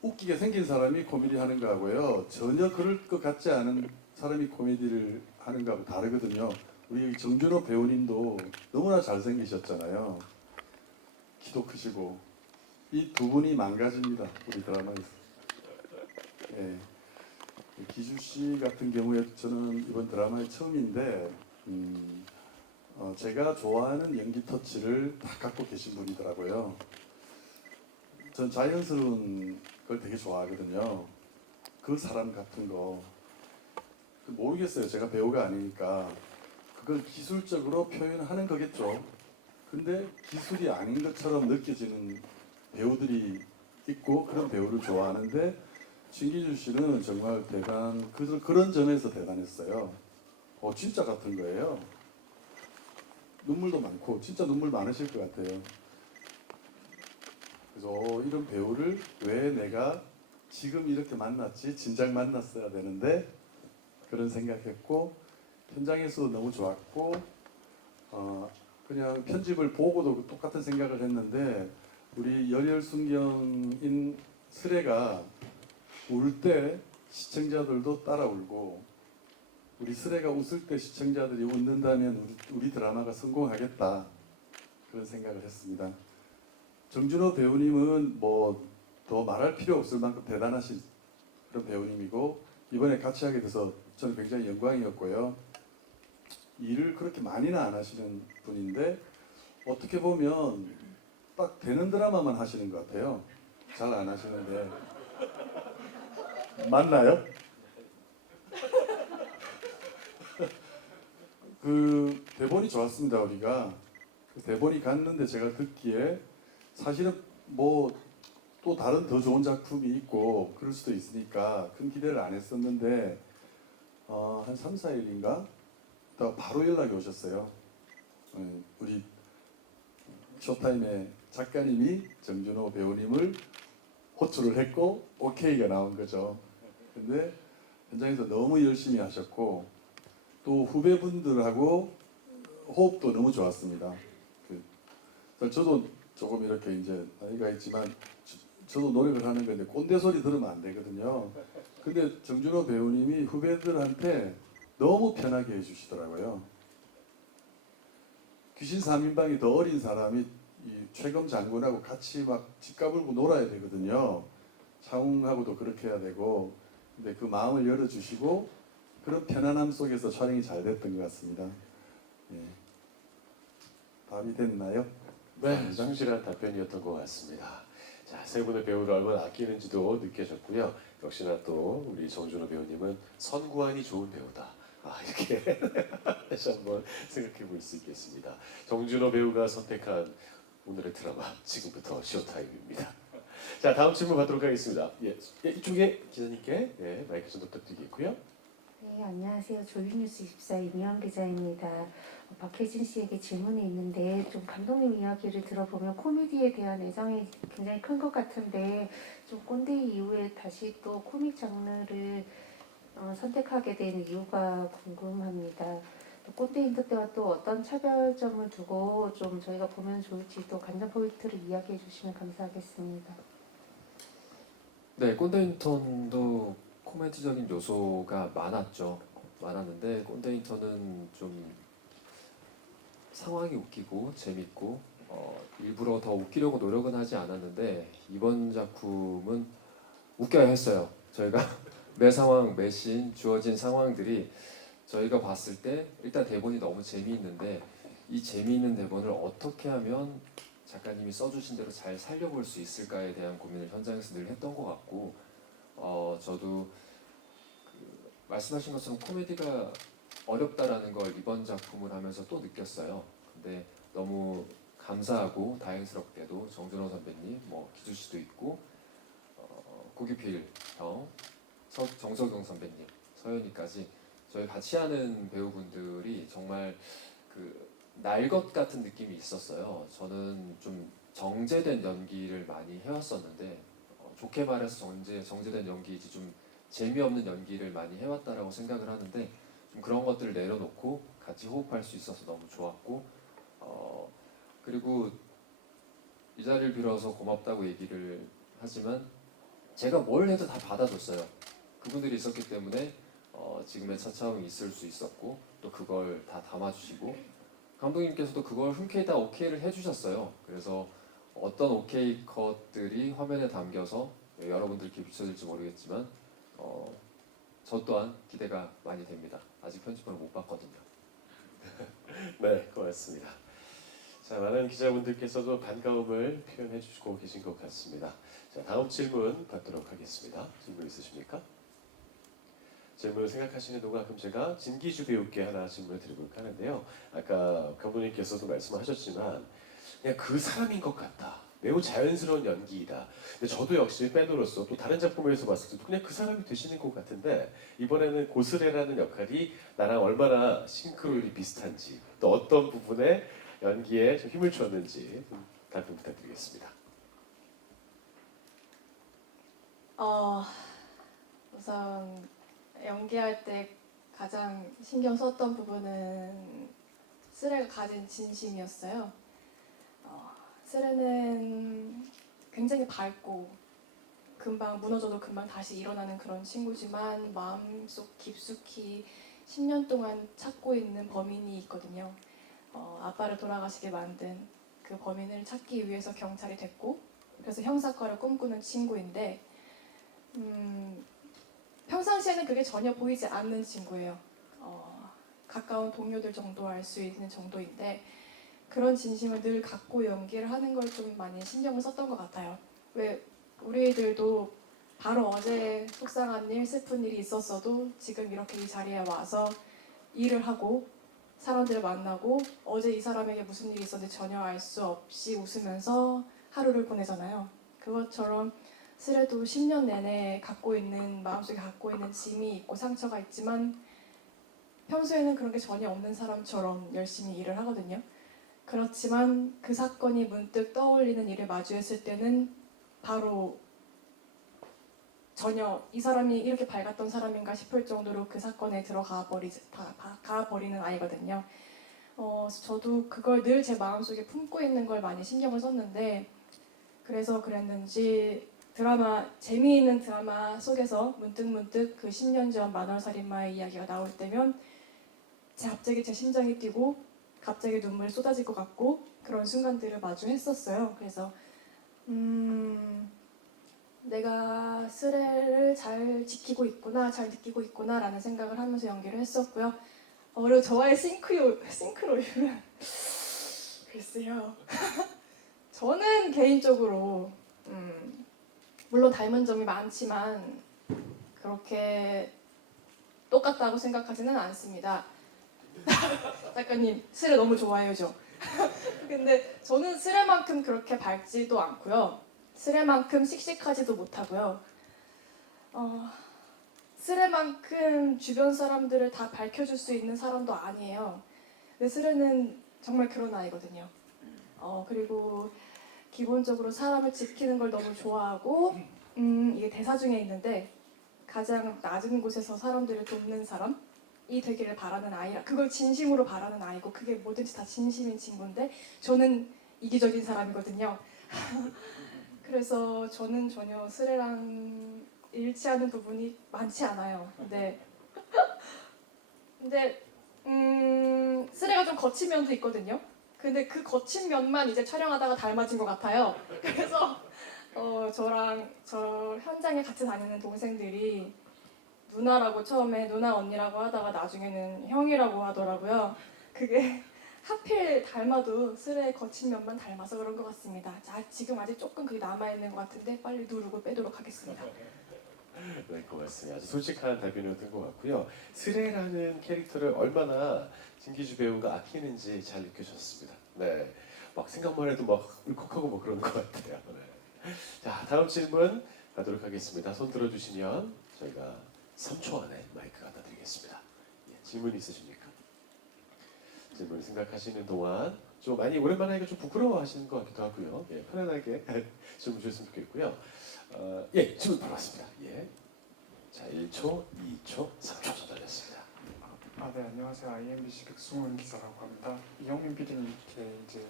웃기게 생긴 사람이 코미디 하는 거하고요, 전혀 그럴 것 같지 않은 사람이 코미디를 하는 거하고 다르거든요. 우리 정준호 배우님도 너무나 잘생기셨잖아요. 키도 크시고. 이 두 분이 망가집니다, 우리 드라마에서. 예. 기주 씨 같은 경우에 저는 이번 드라마의 처음인데, 제가 좋아하는 연기 터치를 다 갖고 계신 분이더라고요. 전 자연스러운 걸 되게 좋아하거든요. 그 사람 같은 거. 모르겠어요. 제가 배우가 아니니까. 그걸 기술적으로 표현하는 거겠죠. 근데 기술이 아닌 것처럼 느껴지는 배우들이 있고, 그런 배우를 좋아하는데, 신기주 씨는 정말 그런 점에서 대단했어요. 진짜 같은 거예요. 눈물도 많고, 진짜 눈물 많으실 것 같아요. 그래서 이런 배우를 왜 내가 지금 이렇게 만났지? 진작 만났어야 되는데, 그런 생각했고, 현장에서도 너무 좋았고, 그냥 편집을 보고도 똑같은 생각을 했는데, 우리 열혈순경인 스레가 울 때 시청자들도 따라 울고, 우리 스레가 웃을 때 시청자들이 웃는다면 우리 드라마가 성공하겠다, 그런 생각을 했습니다. 정준호 배우님은 뭐 더 말할 필요 없을 만큼 대단하신 그런 배우님이고, 이번에 같이 하게 돼서 저는 굉장히 영광이었고요. 일을 그렇게 많이는 안 하시는 분인데 어떻게 보면 딱 되는 드라마만 하시는 것 같아요. 잘 안 하시는데. 맞나요? 그 대본이 좋았습니다. 우리가 그 대본이 갔는데 제가 듣기에 사실은 뭐 또 다른 더 좋은 작품이 있고 그럴 수도 있으니까 큰 기대를 안 했었는데, 한 3, 4일인가 바로 연락이 오셨어요. 우리 쇼타임의 작가님이 정준호 배우님을 호출을 했고 오케이가 나온 거죠. 근데 현장에서 너무 열심히 하셨고, 또 후배분들하고 호흡도 너무 좋았습니다. 저도 조금 이렇게 이제 나이가 있지만 저도 노력을 하는 건데 꼰대 소리 들으면 안 되거든요. 근데 정준호 배우님이 후배들한테 너무 편하게 해주시더라고요. 귀신 3인방이 더 어린 사람이 이 최검 장군하고 같이 막 집 까불고 놀아야 되거든요. 차웅하고도 그렇게 해야 되고, 근데 그 마음을 열어주시고 그런 편안함 속에서 촬영이 잘 됐던 것 같습니다. 예. 답이 됐나요? 네, 성실한 답변이었던 것 같습니다. 자, 세 분의 배우를 얼마나 아끼는지도 느껴졌고요. 역시나 또 우리 정준호 배우님은 선구안이 좋은 배우다. 이렇게 다시 한번 생각해 볼 수 있겠습니다. 정준호 배우가 선택한 오늘의 드라마, 지금부터 쇼타임입니다. 자, 다음 질문 받도록 하겠습니다. 이쪽에 기자님께 마이크 좀 부탁드리겠고요. 네, 안녕하세요. 조유뉴스 24 이미영 기자입니다. 박혜진 씨에게 질문이 있는데, 좀 감독님 이야기를 들어보면 코미디에 대한 애정이 굉장히 큰 것 같은데, 좀 꼰대 이후에 다시 또 코믹 장르를 선택하게 된 이유가 궁금합니다. 또 꼰대인터 때와 또 어떤 차별점을 두고 좀 저희가 보면 좋을지 또 관전 포인트를 이야기해 주시면 감사하겠습니다. 네, 꼰대 인턴도 코미디적인 요소가 많았는데 꼰대 인턴은 좀 상황이 웃기고 재밌고 일부러 더 웃기려고 노력은 하지 않았는데 이번 작품은 웃겨야 했어요. 저희가 매 상황, 매 씬 주어진 상황들이 저희가 봤을 때 일단 대본이 너무 재미있는데 이 재미있는 대본을 어떻게 하면 작가님이 써주신 대로 잘 살려볼 수 있을까에 대한 고민을 현장에서 늘 했던 것 같고 저도 말씀하신 것처럼 코미디가 어렵다라는 걸 이번 작품을 하면서 또 느꼈어요. 근데 너무 감사하고 다행스럽게도 정준호 선배님, 기주 씨도 있고 고규필 형, 정석용 선배님, 서현이까지 저희 같이 하는 배우분들이 정말 날 것 같은 느낌이 있었어요. 저는 좀 정제된 연기를 많이 해왔었는데 좋게 말해서 정제된 연기이지 좀 재미없는 연기를 많이 해왔다라고 생각을 하는데 좀 그런 것들을 내려놓고 같이 호흡할 수 있어서 너무 좋았고 그리고 이 자리를 빌어서 고맙다고 얘기를 하지만 제가 뭘 해도 다 받아줬어요. 그분들이 있었기 때문에 지금의 차차음이 있을 수 있었고 또 그걸 다 담아주시고 감독님께서도 그걸 흔쾌히 다 오케이를 해주셨어요. 그래서 어떤 오케이 컷들이 화면에 담겨서 여러분들께 비춰질지 모르겠지만 저 또한 기대가 많이 됩니다. 아직 편집본을 못 봤거든요. 네, 고맙습니다. 자, 많은 기자분들께서도 반가움을 표현해 주시고 계신 것 같습니다. 자, 다음 질문 받도록 하겠습니다. 질문 있으십니까? 질문을 생각하시는 동안 그럼 제가 진기주 배우께 하나 질문을 드려볼까 하는데요. 아까 감독님께서도 말씀하셨지만 그냥 그 사람인 것 같다. 매우 자연스러운 연기이다. 근데 저도 역시 팬으로서 또 다른 작품에서 봤을 때도 그냥 그 사람이 되시는 것 같은데 이번에는 고스레라는 역할이 나랑 얼마나 싱크로율이 비슷한지 또 어떤 부분에 연기에 좀 힘을 줬는지 좀 답변 부탁드리겠습니다. 우선 연기할 때 가장 신경 썼던 부분은 쓰레가 가진 진심이었어요. 쓰레는 굉장히 밝고 금방 무너져도 금방 다시 일어나는 그런 친구지만 마음속 깊숙이 10년 동안 찾고 있는 범인이 있거든요. 아빠를 돌아가시게 만든 그 범인을 찾기 위해서 경찰이 됐고 그래서 형사과를 꿈꾸는 친구인데 평상시에는 그게 전혀 보이지 않는 친구예요. 가까운 동료들 정도 알 수 있는 정도인데 그런 진심을 늘 갖고 연기를 하는 걸 좀 많이 신경을 썼던 것 같아요. 왜 우리들도 바로 어제 속상한 일, 슬픈 일이 있었어도 지금 이렇게 이 자리에 와서 일을 하고 사람들을 만나고 어제 이 사람에게 무슨 일이 있었는지 전혀 알 수 없이 웃으면서 하루를 보내잖아요. 그것처럼 쓰레도 10년 내내 마음속에 갖고 있는 짐이 있고 상처가 있지만 평소에는 그런 게 전혀 없는 사람처럼 열심히 일을 하거든요. 그렇지만 그 사건이 문득 떠올리는 일을 마주했을 때는 바로 전혀 이 사람이 이렇게 밝았던 사람인가 싶을 정도로 그 사건에 들어가 버리는 아이거든요. 저도 그걸 늘 제 마음속에 품고 있는 걸 많이 신경을 썼는데 그래서 그랬는지 재미있는 드라마 속에서 문득 그 10년 전 만월살인마의 이야기가 나올 때면 갑자기 제 심장이 뛰고 갑자기 눈물이 쏟아질 것 같고 그런 순간들을 마주했었어요. 그래서 내가 쓰레를 잘 지키고 있구나, 잘 느끼고 있구나라는 생각을 하면서 연기를 했었고요. 그리고 저와의 싱크로율은 글쎄요. 저는 개인적으로 물론 닮은 점이 많지만 그렇게 똑같다고 생각하지는 않습니다. 작가님 쓰레 너무 좋아해요. 근데 저는 쓰레만큼 그렇게 밝지도 않고요. 쓰레만큼 씩씩하지도 못하고요. 쓰레만큼 주변 사람들을 다 밝혀줄 수 있는 사람도 아니에요. 근데 쓰레는 정말 그런 아이거든요. 그리고 기본적으로 사람을 지키는 걸 너무 좋아하고 이게 대사 중에 있는데 가장 낮은 곳에서 사람들을 돕는 사람이 되기를 바라는 아이라 그걸 진심으로 바라는 아이고 그게 뭐든지 다 진심인 친구인데 저는 이기적인 사람이거든요. 그래서 저는 전혀 스레랑 일치하는 부분이 많지 않아요. 근데 스레가 좀 거친 면도 있거든요. 근데 그 거친 면만 이제 촬영하다가 닮아진 것 같아요. 그래서 저랑 저 현장에 같이 다니는 동생들이 누나라고 처음에 누나 언니라고 하다가 나중에는 형이라고 하더라고요. 그게 하필 닮아도 스레의 거친 면만 닮아서 그런 것 같습니다. 자, 지금 아직 조금 그게 남아있는 것 같은데 빨리 누르고 빼도록 하겠습니다. 네, 고맙습니다. 아주 솔직한 답변이었던 것 같고요. 스레라는 캐릭터를 얼마나 진기주 배우가 아끼는지 잘 느껴졌습니다. 네, 막 생각만 해도 막 울컥하고 뭐 그런 것 같아요. 네. 자, 다음 질문 가도록 하겠습니다. 손 들어주시면 저희가 3초 안에 마이크 갖다 드리겠습니다. 예, 질문 있으십니까? 질문 생각하시는 동안 좀 많이 오랜만에 하니까 좀 부끄러워하시는 것 같기도 하고요. 예, 편안하게 질문 주셨으면 좋겠고요. 예, 질문 받았습니다. 예. 자, 1초, 2초, 3초 전달했습니다. 네, 안녕하세요. IMBC 백승훈 기자라고 합니다. 이영민 PD님께 이제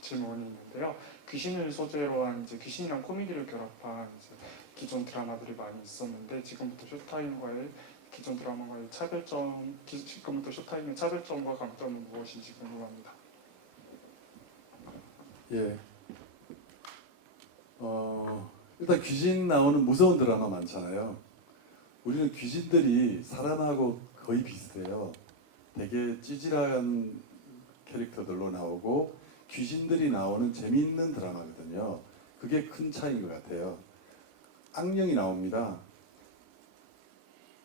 질문이 있는데요. 귀신을 소재로 한 이제 귀신이랑 코미디를 결합한 이제 기존 드라마들이 많이 있었는데 지금부터 쇼타임과의 기존 드라마와의 차별점, 지금부터 쇼타임의 차별점과 강점은 무엇인지 궁금합니다. 예. 일단 귀신 나오는 무서운 드라마 많잖아요. 우리는 귀신들이 사람하고 거의 비슷해요. 되게 찌질한 캐릭터들로 나오고 귀신들이 나오는 재미있는 드라마거든요. 그게 큰 차이인 것 같아요. 악령이 나옵니다.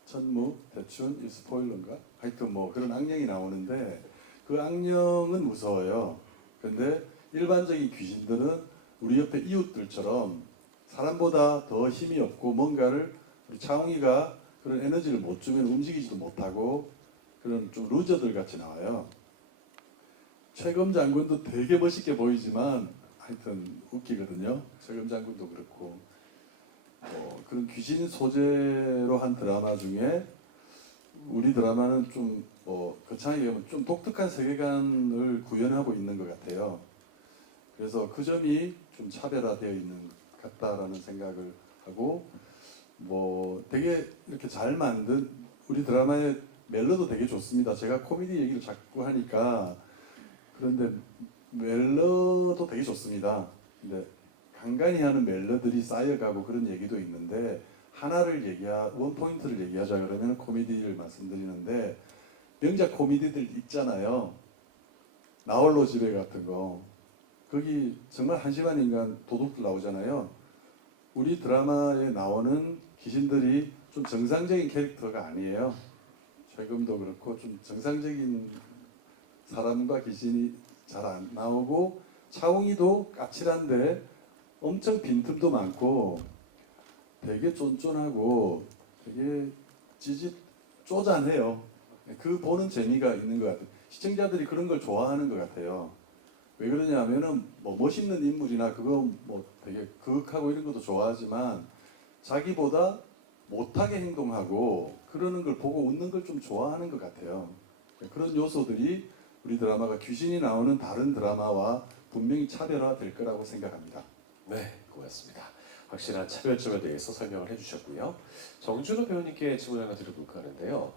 천무, 대춘, 이 스포일러인가? 하여튼 뭐 그런 악령이 나오는데 그 악령은 무서워요. 근데 일반적인 귀신들은 우리 옆에 이웃들처럼 사람보다 더 힘이 없고 뭔가를 우리 차웅이가 그런 에너지를 못 주면 움직이지도 못하고 그런 좀 루저들 같이 나와요. 최검 장군도 되게 멋있게 보이지만 하여튼 웃기거든요. 최검 장군도 그렇고 그런 귀신 소재로 한 드라마 중에 우리 드라마는 좀 거창하게 얘기하면 좀 독특한 세계관을 구현하고 있는 것 같아요. 그래서 그 점이 좀 차별화되어 있는 것 같다라는 생각을 하고 되게 이렇게 잘 만든 우리 드라마의 멜로도 되게 좋습니다. 제가 코미디 얘기를 자꾸 하니까 그런데 멜로도 되게 좋습니다. 근데 간간히 하는 멜로들이 쌓여가고 그런 얘기도 있는데 원 포인트를 얘기하자 그러면 코미디를 말씀드리는데 명작 코미디들 있잖아요. 나홀로 집에 같은 거 거기 정말 한심한 인간 도둑들 나오잖아요. 우리 드라마에 나오는 귀신들이 좀 정상적인 캐릭터가 아니에요. 최근도 그렇고 좀 정상적인 사람과 귀신이 잘 안 나오고 차웅이도 까칠한데 엄청 빈틈도 많고 되게 쫀쫀하고 되게 쪼잔해요. 그 보는 재미가 있는 것 같아요. 시청자들이 그런 걸 좋아하는 것 같아요. 왜 그러냐면은 멋있는 인물이나 그거 되게 그윽하고 이런 것도 좋아하지만 자기보다 못하게 행동하고 그러는 걸 보고 웃는 걸 좀 좋아하는 것 같아요. 그런 요소들이 우리 드라마가 귀신이 나오는 다른 드라마와 분명히 차별화될 거라고 생각합니다. 네, 고맙습니다. 확실한 차별점에 대해서 설명을 해주셨고요. 정준호 배우님께 질문 하나 드려볼까 하는데요.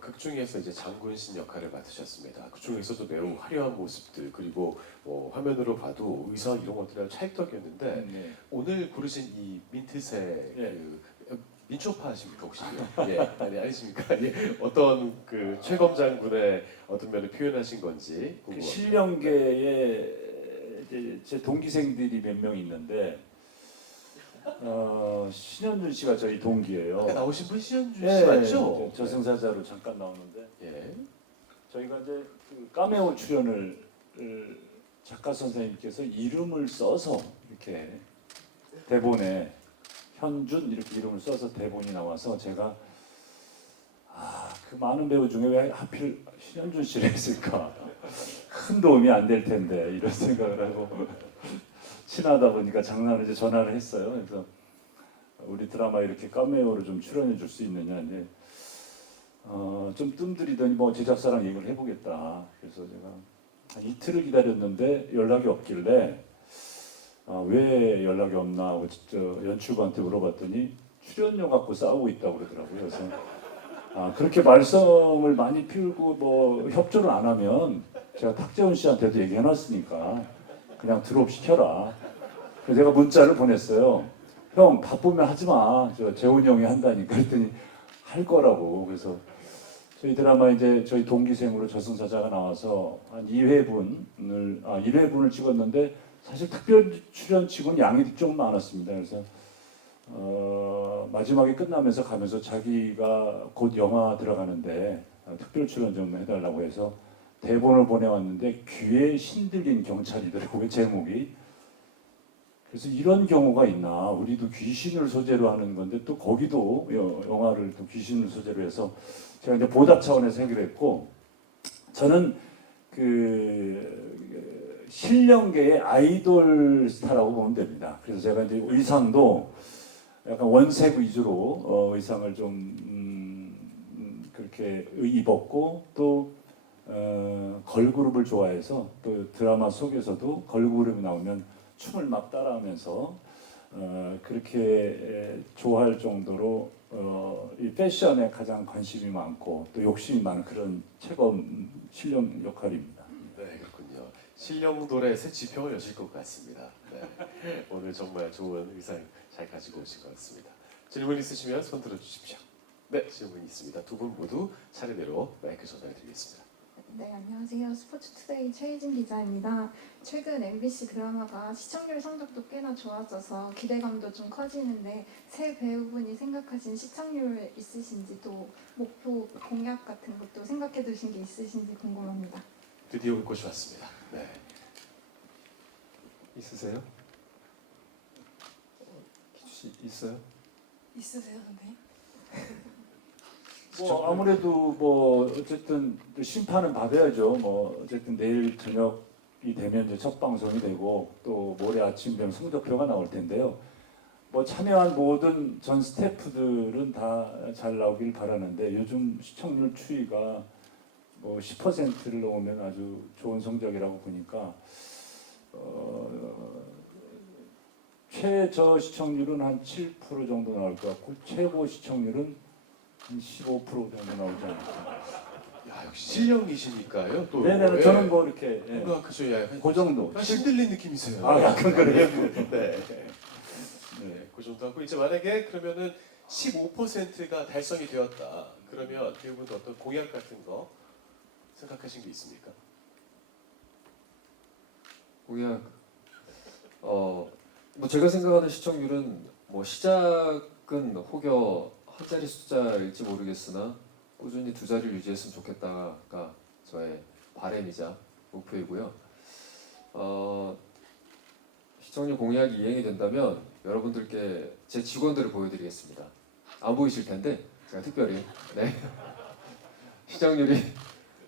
극 중에서 이제 장군신 역할을 맡으셨습니다. 그 중에서도 매우 화려한 모습들 그리고 화면으로 봐도 의상 이런 것들이 찰떡이었는데 네. 오늘 고르신 이 민트색 예. 민초파 하십니까 혹시요? 예, 아니십니까? 예, 어떤 그 최검 장군의 어떤 면을 표현하신 건지 그 궁금합니다. 신령계에 이제 제 동기생들이 몇 명 있는데 신현준 씨가 저희 동기예요. 아까 나오신 분 신현준 씨 예, 맞죠? 저승사자로 잠깐 나오는데 예. 저희가 이제 그 카메오 출연을 작가 선생님께서 이름을 써서 이렇게 대본에 현준 이렇게 이름을 써서 대본이 나와서 제가 그 많은 배우 중에 왜 하필 신현준 씨를 했을까? 큰 도움이 안 될 텐데 이런 생각을 하고 친하다 보니까 장난을 이제 전화를 했어요. 그래서 우리 드라마에 이렇게 카메오로 좀 출연해 줄 수 있느냐 이제 좀 뜸들이더니 뭐 제작사랑 얘기를 해보겠다. 그래서 제가 한 이틀을 기다렸는데 연락이 없길래 왜 연락이 없나 하고 저 연출부한테 물어봤더니 출연료 갖고 싸우고 있다고 그러더라고요. 그래서 그렇게 말썽을 많이 피우고 뭐 협조를 안 하면 제가 탁재훈 씨한테도 얘기해놨으니까 그냥 드롭 시켜라. 그래서 제가 문자를 보냈어요. 형 바쁘면 하지 마. 저 재훈이 형이 한다니까. 그랬더니 할 거라고. 그래서 저희 드라마 이제 저희 동기생으로 저승사자가 나와서 한 1회분을 찍었는데 사실 특별 출연 치고는 양이 좀 많았습니다. 그래서 마지막에 끝나면서 가면서 자기가 곧 영화 들어가는데 특별 출연 좀 해달라고 해서 대본을 보내왔는데 귀에 신들린 경찰이더라고요, 제목이. 그래서 이런 경우가 있나, 우리도 귀신을 소재로 하는 건데 또 거기도 영화를 또 귀신을 소재로 해서 제가 이제 보답 차원에서 해결했고, 저는 그 신령계의 아이돌 스타라고 보면 됩니다. 그래서 제가 이제 의상도 약간 원색 위주로 의상을 좀 그렇게 입었고, 또 걸그룹을 좋아해서 또 드라마 속에서도 걸그룹이 나오면 춤을 막 따라하면서 그렇게 좋아할 정도로 이 패션에 가장 관심이 많고 또 욕심이 많은 그런 최검 신령 역할입니다. 네, 그렇군요. 신령돌의 새 지평을 여실 것 같습니다. 네. 오늘 정말 좋은 의상 잘 가지고 오신 것 같습니다. 질문 있으시면 손 들어주십시오. 네, 질문 있습니다. 두 분 모두 차례대로 마이크 전달드리겠습니다. 네, 안녕하세요. 스포츠투데이 최혜진 기자입니다. 최근 MBC 드라마가 시청률 성적도 꽤나 좋았어서 기대감도 좀 커지는데 새 배우분이 생각하신 시청률 있으신지, 또 목표 공약 같은 것도 생각해 두신 게 있으신지 궁금합니다. 드디어 올 곳이 왔습니다. 네. 있으세요? 기주 씨 있어요? 있으세요, 선생님? 뭐 아무래도 뭐 어쨌든 심판은 받아야죠. 뭐 어쨌든 내일 저녁이 되면 이제 첫 방송이 되고 또 모레 아침 되면 성적표가 나올 텐데요. 뭐 참여한 모든 전 스태프들은 다 잘 나오길 바라는데 요즘 시청률 추이가 뭐 10%를 넘으면 아주 좋은 성적이라고 보니까 최저 시청률은 한 7% 정도 나올 것 같고 최고 시청률은 한 15% 정도 나오지 않을까. 야, 역시 신령이시니까요. 또 네네, 저는 뭐 이렇게 뭔가 그죠, 야, 그 정도. 신들린 느낌이세요. 약간 그래요. 네. 네, 그 정도 하고 이제 만약에 그러면은 15%가 달성이 되었다. 그러면 배우분도 어떤 공약 같은 거 생각하신 게 있습니까? 공약 뭐 제가 생각하는 시청률은 뭐 시작은 혹여 한 자리 숫자일지 모르겠으나 꾸준히 두 자리를 유지했으면 좋겠다가 저의 바람이자 목표이고요. 시청률 공약이 이행이 된다면 여러분들께 제 직원들을 보여드리겠습니다. 안 보이실 텐데 제가 특별히 시청률이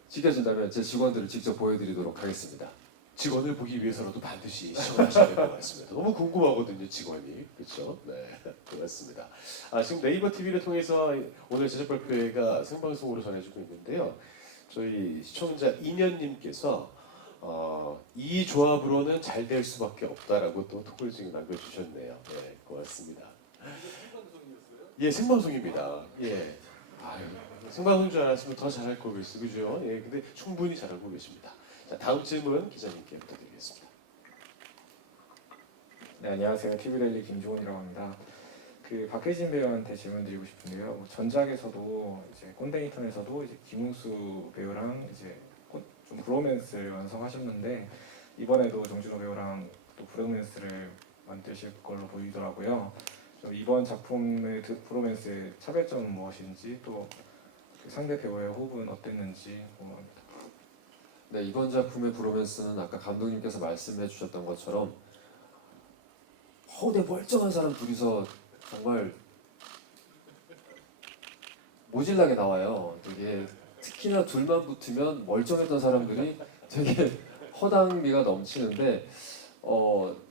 지켜진다면 제 직원들을 직접 보여드리도록 하겠습니다. 직원을 보기 위해서라도 반드시 시청하셔야 될 것 같습니다. 너무 궁금하거든요, 직원이. 그렇죠? 네, 고맙습니다. 지금 네이버 TV를 통해서 오늘 제작 발표회가 생방송으로 전해지고 있는데요. 저희 시청자 이면님께서 이 조합으로는 잘 될 수밖에 없다라고 또 톡을 지금 남겨주셨네요. 네, 고맙습니다. 예, 생방송입니다. 예. 생방송인 줄 알았으면 더 잘할 거겠어요, 그죠? 예, 근데 충분히 잘하고 계십니다. 자, 다음 질문 기자님께 부탁드리겠습니다. 네, 안녕하세요. TV데일리 김주원이라고 합니다. 그 박혜진 배우한테 질문드리고 싶은데요. 뭐 전작에서도 이제 꼰대 인턴에서도 이제 김웅수 배우랑 이제 좀 브로맨스를 완성하셨는데 이번에도 정준호 배우랑 또 브로맨스를 만드실 걸로 보이더라고요. 이번 작품의 브로맨스의 차별점은 무엇인지, 또 그 상대 배우의 호흡은 어땠는지 궁금합니다. 네, 이번 작품의 브로맨스는 아까 감독님께서 말씀해 주셨던 것처럼 허우대 멀쩡한 사람 둘이서 정말 모질라게 나와요. 되게 특히나 둘만 붙으면 멀쩡했던 사람들이 되게 허당미가 넘치는데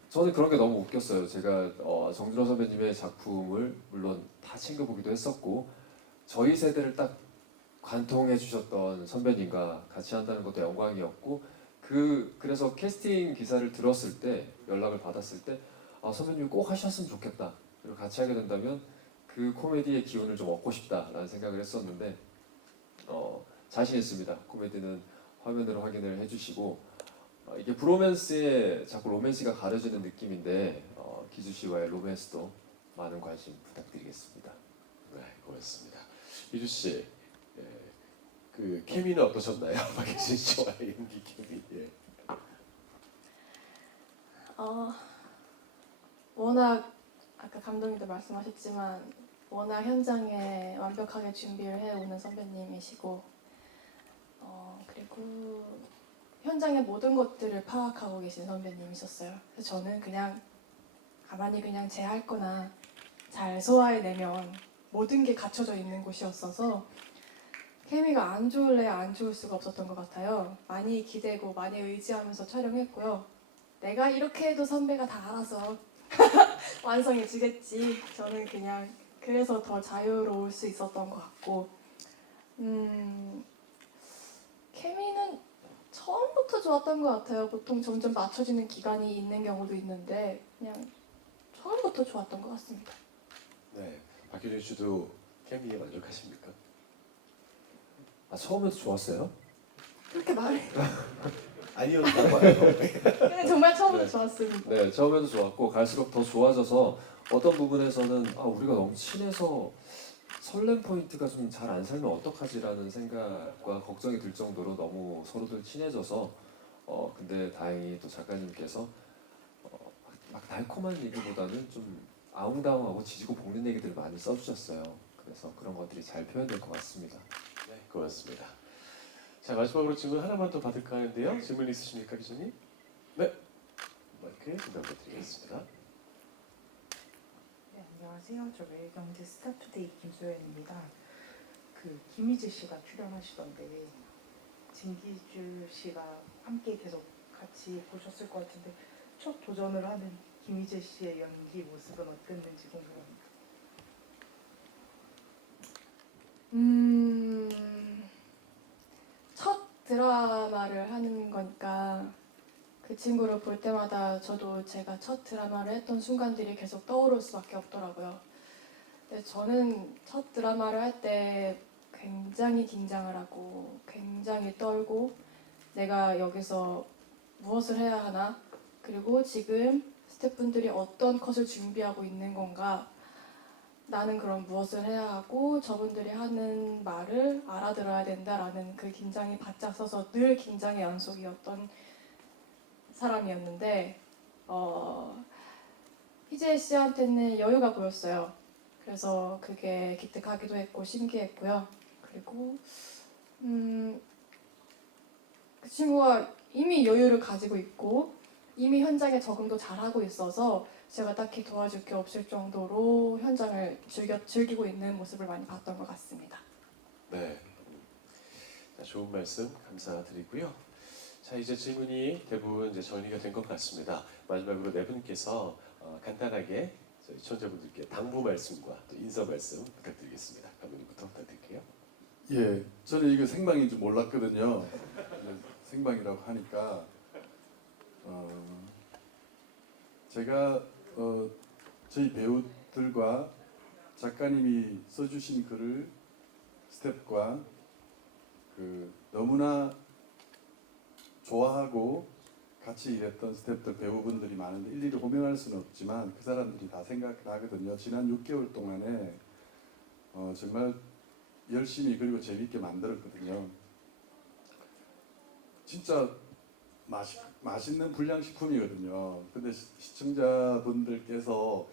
저는 그런 게 너무 웃겼어요. 제가 정준호 선배님의 작품을 물론 다 챙겨보기도 했었고 저희 세대를 딱 관통해 주셨던 선배님과 같이 한다는 것도 영광이었고 그래서 캐스팅 기사를 들었을 때 연락을 받았을 때 선배님이 꼭 하셨으면 좋겠다. 그리고 같이 하게 된다면 그 코미디의 기운을 좀 얻고 싶다라는 생각을 했었는데 자신 있습니다. 코미디는 화면으로 확인을 해주시고 이게 브로맨스에 자꾸 로맨스가 가려지는 느낌인데 기주 씨와의 로맨스도 많은 관심 부탁드리겠습니다. 네, 고맙습니다. 기주 씨, 그 케미는 어떠셨나요? 박혜진 씨와의 연기 케미. 예. 워낙 아까 감독님도 말씀하셨지만 워낙 현장에 완벽하게 준비를 해오는 선배님이시고 그리고 현장의 모든 것들을 파악하고 계신 선배님이셨어요. 그래서 저는 그냥 가만히 그냥 제 할 거나 잘 소화해내면 모든 게 갖춰져 있는 곳이었어서 케미가 안 좋을래 안 좋을 수가 없었던 것 같아요. 많이 기대고 많이 의지하면서 촬영했고요. 내가 이렇게 해도 선배가 다 알아서 완성해 주겠지. 저는 그냥 그래서 더 자유로울 수 있었던 것 같고 케미는 처음부터 좋았던 것 같아요. 보통 점점 맞춰지는 기간이 있는 경우도 있는데 그냥 처음부터 좋았던 것 같습니다. 네, 박효준 씨도 케미에 만족하십니까? 처음에도 좋았어요? 그렇게 말해. 아니었다고 봐요. 근데 정말 처음부터 네. 좋았습니다. 네, 처음에도 좋았고 갈수록 더 좋아져서 어떤 부분에서는 우리가 너무 친해서 설렘 포인트가 좀 잘 안 살면 어떡하지라는 생각과 걱정이 들 정도로 너무 서로들 친해져서 근데 다행히 또 작가님께서 막 달콤한 얘기보다는 좀 아웅다웅하고 지지고 볶는 얘기들을 많이 써주셨어요. 그래서 그런 것들이 잘 표현될 것 같습니다. 네, 고맙습니다. 자, 마지막으로 질문 하나만 더 받을까 하는데요. 질문 있으십니까, 기자님? 네, 마이크 부탁드리겠습니다. 네, 안녕하세요. 저 매일경제 스타투데이 김소연입니다. 그 김희재 씨가 출연하시던데 진기주 씨가 함께 계속 같이 보셨을 것 같은데 첫 도전을 하는 김희재 씨의 연기 모습은 어땠는지 궁금합니다. 첫 드라마를 하는 거니까 그 친구를 볼 때마다 저도 제가 첫 드라마를 했던 순간들이 계속 떠오를 수밖에 없더라고요. 근데 저는 첫 드라마를 할 때 굉장히 긴장을 하고 굉장히 떨고 내가 여기서 무엇을 해야 하나 그리고 지금 스태프분들이 어떤 컷을 준비하고 있는 건가 나는 그럼 무엇을 해야 하고 저분들이 하는 말을 알아들어야 된다라는 그 긴장이 바짝 서서 늘 긴장의 연속이었던 사람이었는데 희재 씨한테는 여유가 보였어요. 그래서 그게 기특하기도 했고 신기했고요. 그리고 그 친구가 이미 여유를 가지고 있고 이미 현장에 적응도 잘하고 있어서 제가 딱히 도와줄 게 없을 정도로 현장을 즐기고 있는 모습을 많이 봤던 것 같습니다. 네, 자, 좋은 말씀 감사드리고요. 자, 이제 질문이 대부분 이제 정리가 된 것 같습니다. 마지막으로 네 분께서 간단하게 저희 시청자분들께 당부 말씀과 또 인사 말씀 부탁드리겠습니다. 감독님부터 부탁드릴게요. 예, 저는 이거 생방인 줄 몰랐거든요. 생방이라고 하니까 제가 저희 배우들과 작가님이 써주신 글을 스텝과 너무나 좋아하고 같이 일했던 스태프들 배우분들이 많은데 일일이 호명할 수는 없지만 그 사람들이 다 생각나거든요. 지난 6개월 동안에 정말 열심히 그리고 재밌게 만들었거든요. 진짜 맛있는 불량식품이거든요. 근데 시청자분들께서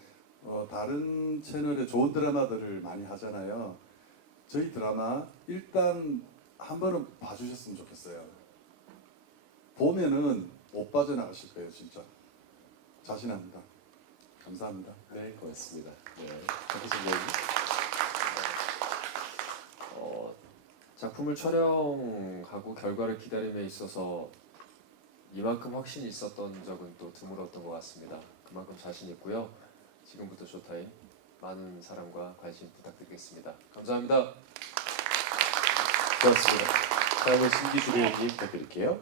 다른 채널에 좋은 드라마들을 많이 하잖아요. 저희 드라마 일단 한 번은 봐주셨으면 좋겠어요. 보면은 못 빠져나가실 거예요, 진짜. 자신합니다. 감사합니다. 네, 고맙습니다. 네, 박혜진 배우님. 작품을 촬영하고 결과를 기다림에 있어서 이만큼 확신이 있었던 적은 또 드물었던 것 같습니다. 그만큼 자신 있고요. 지금부터 쇼타임 많은 사랑과 관심 부탁드리겠습니다. 감사합니다. 고맙습니다. 다음은 신기주 배우님 부탁드릴게요.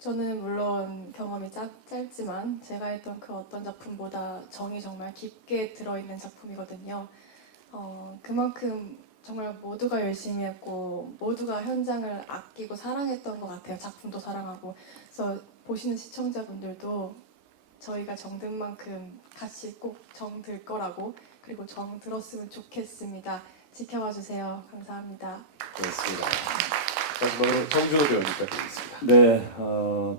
저는 물론 경험이 짧지만 제가 했던 그 어떤 작품보다 정이 정말 깊게 들어있는 작품이거든요. 그만큼 정말 모두가 열심히 했고 모두가 현장을 아끼고 사랑했던 것 같아요. 작품도 사랑하고. 그래서 보시는 시청자분들도 저희가 정든 만큼 같이 꼭 정들 거라고, 그리고 정 들었으면 좋겠습니다. 지켜봐 주세요. 감사합니다. 고맙습니다. 마지막으로 정준호 배우님 부탁드리겠습니다. 네,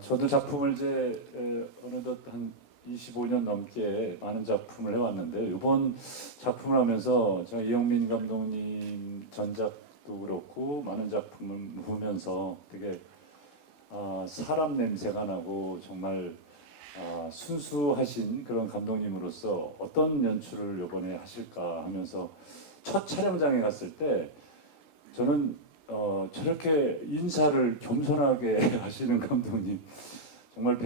저도 작품을 이제 어느덧 한 25년 넘게 많은 작품을 해왔는데 이번 작품을 하면서 제가 이영민 감독님 전작도 그렇고 많은 작품을 보면서 되게 사람 냄새가 나고 정말 순수하신 그런 감독님으로서 어떤 연출을 이번에 하실까 하면서 첫 촬영장에 갔을 때 저는 저렇게 인사를 겸손하게 하시는 감독님, 정말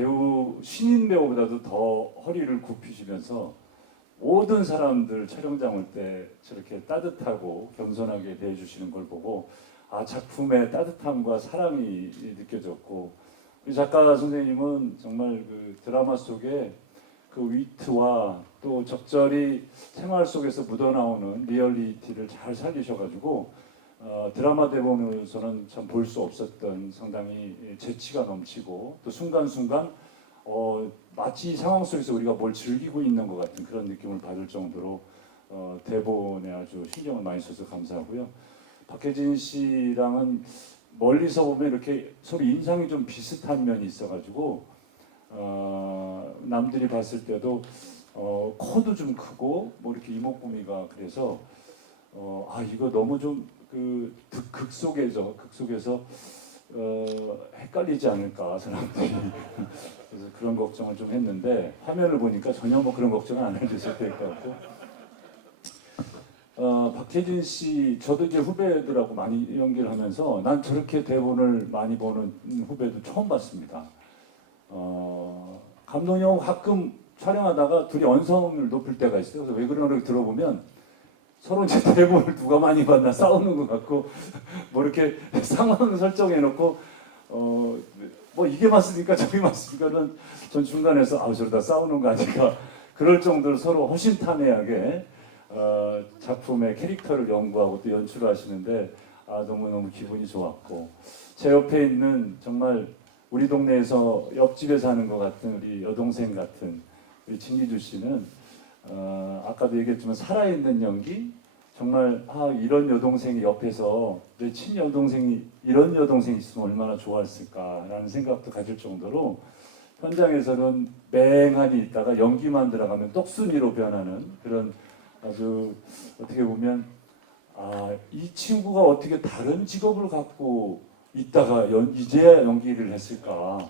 신인 배우보다도 더 허리를 굽히시면서 모든 사람들 촬영장 올 때 저렇게 따뜻하고 겸손하게 대해주시는 걸 보고 작품의 따뜻함과 사랑이 느껴졌고, 우리 작가 선생님은 정말 그 드라마 속에 그 위트와 또 적절히 생활 속에서 묻어나오는 리얼리티를 잘 살리셔가지고 드라마 대본에서는 참 볼 수 없었던 상당히 재치가 넘치고 또 순간순간 마치 이 상황 속에서 우리가 뭘 즐기고 있는 것 같은 그런 느낌을 받을 정도로 대본에 아주 신경을 많이 써서 감사하고요. 박혜진 씨랑은 멀리서 보면 이렇게 서로 인상이 좀 비슷한 면이 있어가지고 남들이 봤을 때도 코도 좀 크고 뭐 이렇게 이목구미가 그래서 이거 너무 좀 그 극 속에서 헷갈리지 않을까 사람들이 그래서 그런 걱정을 좀 했는데 화면을 보니까 전혀 뭐 그런 걱정은 안 해주셔도 될 것 같고 박혜진 씨 저도 이제 후배들하고 많이 연기를 하면서 난 저렇게 대본을 많이 보는 후배도 처음 봤습니다. 감독님하고 가끔 촬영하다가 둘이 언성을 높일 때가 있어요. 그래서 왜 그러나 들어보면 서로 이제 대본을 누가 많이 봤나 싸우는 것 같고 뭐 이렇게 상황 설정해놓고 뭐 이게 맞습니까 저게 맞습니까는 전 중간에서 저러다 싸우는 거 아닌가 그럴 정도로 서로 허심탄회하게 작품의 캐릭터를 연구하고 또 연출을 하시는데 너무너무 기분이 좋았고 제 옆에 있는 정말 우리 동네에서 옆집에 사는 것 같은 우리 여동생 같은 우리 진기주 씨는 아까도 얘기했지만 살아있는 연기 정말 이런 여동생이 옆에서 내 친여동생이 이런 여동생이 있으면 얼마나 좋았을까라는 생각도 가질 정도로 현장에서는 맹하니 있다가 연기만 들어가면 똑순이로 변하는 그런 아주 어떻게 보면 이 친구가 어떻게 다른 직업을 갖고 있다가 이제야 연기를 했을까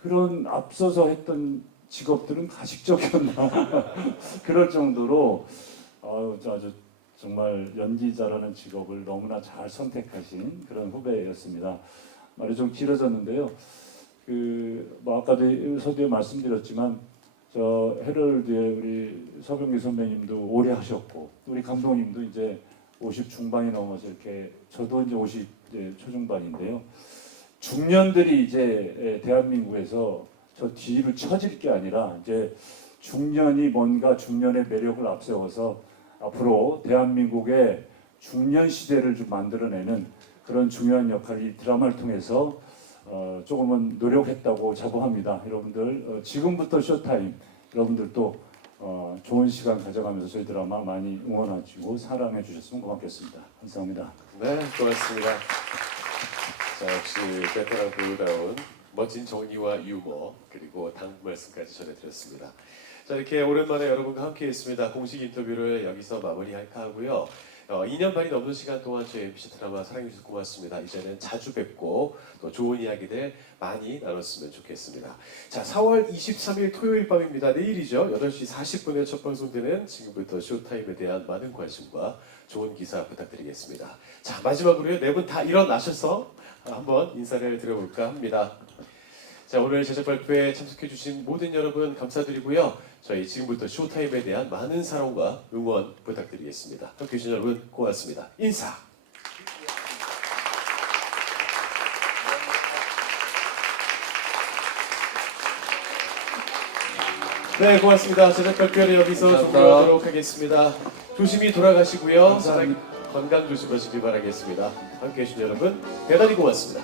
그런 앞서서 했던 직업들은 가식적이었나 그럴 정도로 아주 정말 연기자라는 직업을 너무나 잘 선택하신 그런 후배였습니다. 말이 좀 길어졌는데요. 뭐 아까도 서두에 말씀드렸지만 저 헤럴드의 우리 서병기 선배님도 오래 하셨고 우리 감독님도 이제 50 중반이 넘어서 이렇게 저도 이제 50 초중반인데요. 중년들이 이제 대한민국에서 저 뒤를 처질 게 아니라 이제 중년이 뭔가 중년의 매력을 앞세워서 앞으로 대한민국의 중년 시대를 좀 만들어내는 그런 중요한 역할을 이 드라마를 통해서 조금은 노력했다고 자부합니다. 여러분들 지금부터 쇼타임 여러분들도 좋은 시간 가져가면서 저희 드라마 많이 응원해주고 사랑해 주셨으면 고맙겠습니다. 감사합니다. 네, 고맙습니다. 자, 역시 베테랑 배우다운 멋진 정의와 유머 그리고 당부 말씀까지 전해드렸습니다. 자, 이렇게 오랜만에 여러분과 함께했습니다. 공식 인터뷰를 여기서 마무리할까 하고요. 2년 반이 넘는 시간 동안 저희 MBC 드라마 사랑해주셔서 고맙습니다. 이제는 자주 뵙고 또 좋은 이야기들 많이 나눴으면 좋겠습니다. 자, 4월 23일 토요일 밤입니다. 내일이죠. 8시 40분에 첫 방송되는 지금부터 쇼타임에 대한 많은 관심과 좋은 기사 부탁드리겠습니다. 자, 마지막으로요. 네 분 다 일어나셔서 한번 인사를 드려볼까 합니다. 자, 오늘 제작 발표에 참석해주신 모든 여러분 감사드리고요. 저희 지금부터 쇼타임에 대한 많은 사랑과 응원 부탁드리겠습니다. 함께해 주신 여러분 고맙습니다. 인사! 네, 고맙습니다. 제작 발표를 여기서 감사합니다. 종료하도록 하겠습니다. 조심히 돌아가시고요. 감사합니다. 건강 조심하시길 바라겠습니다. 함께해 주신 여러분 대단히 고맙습니다.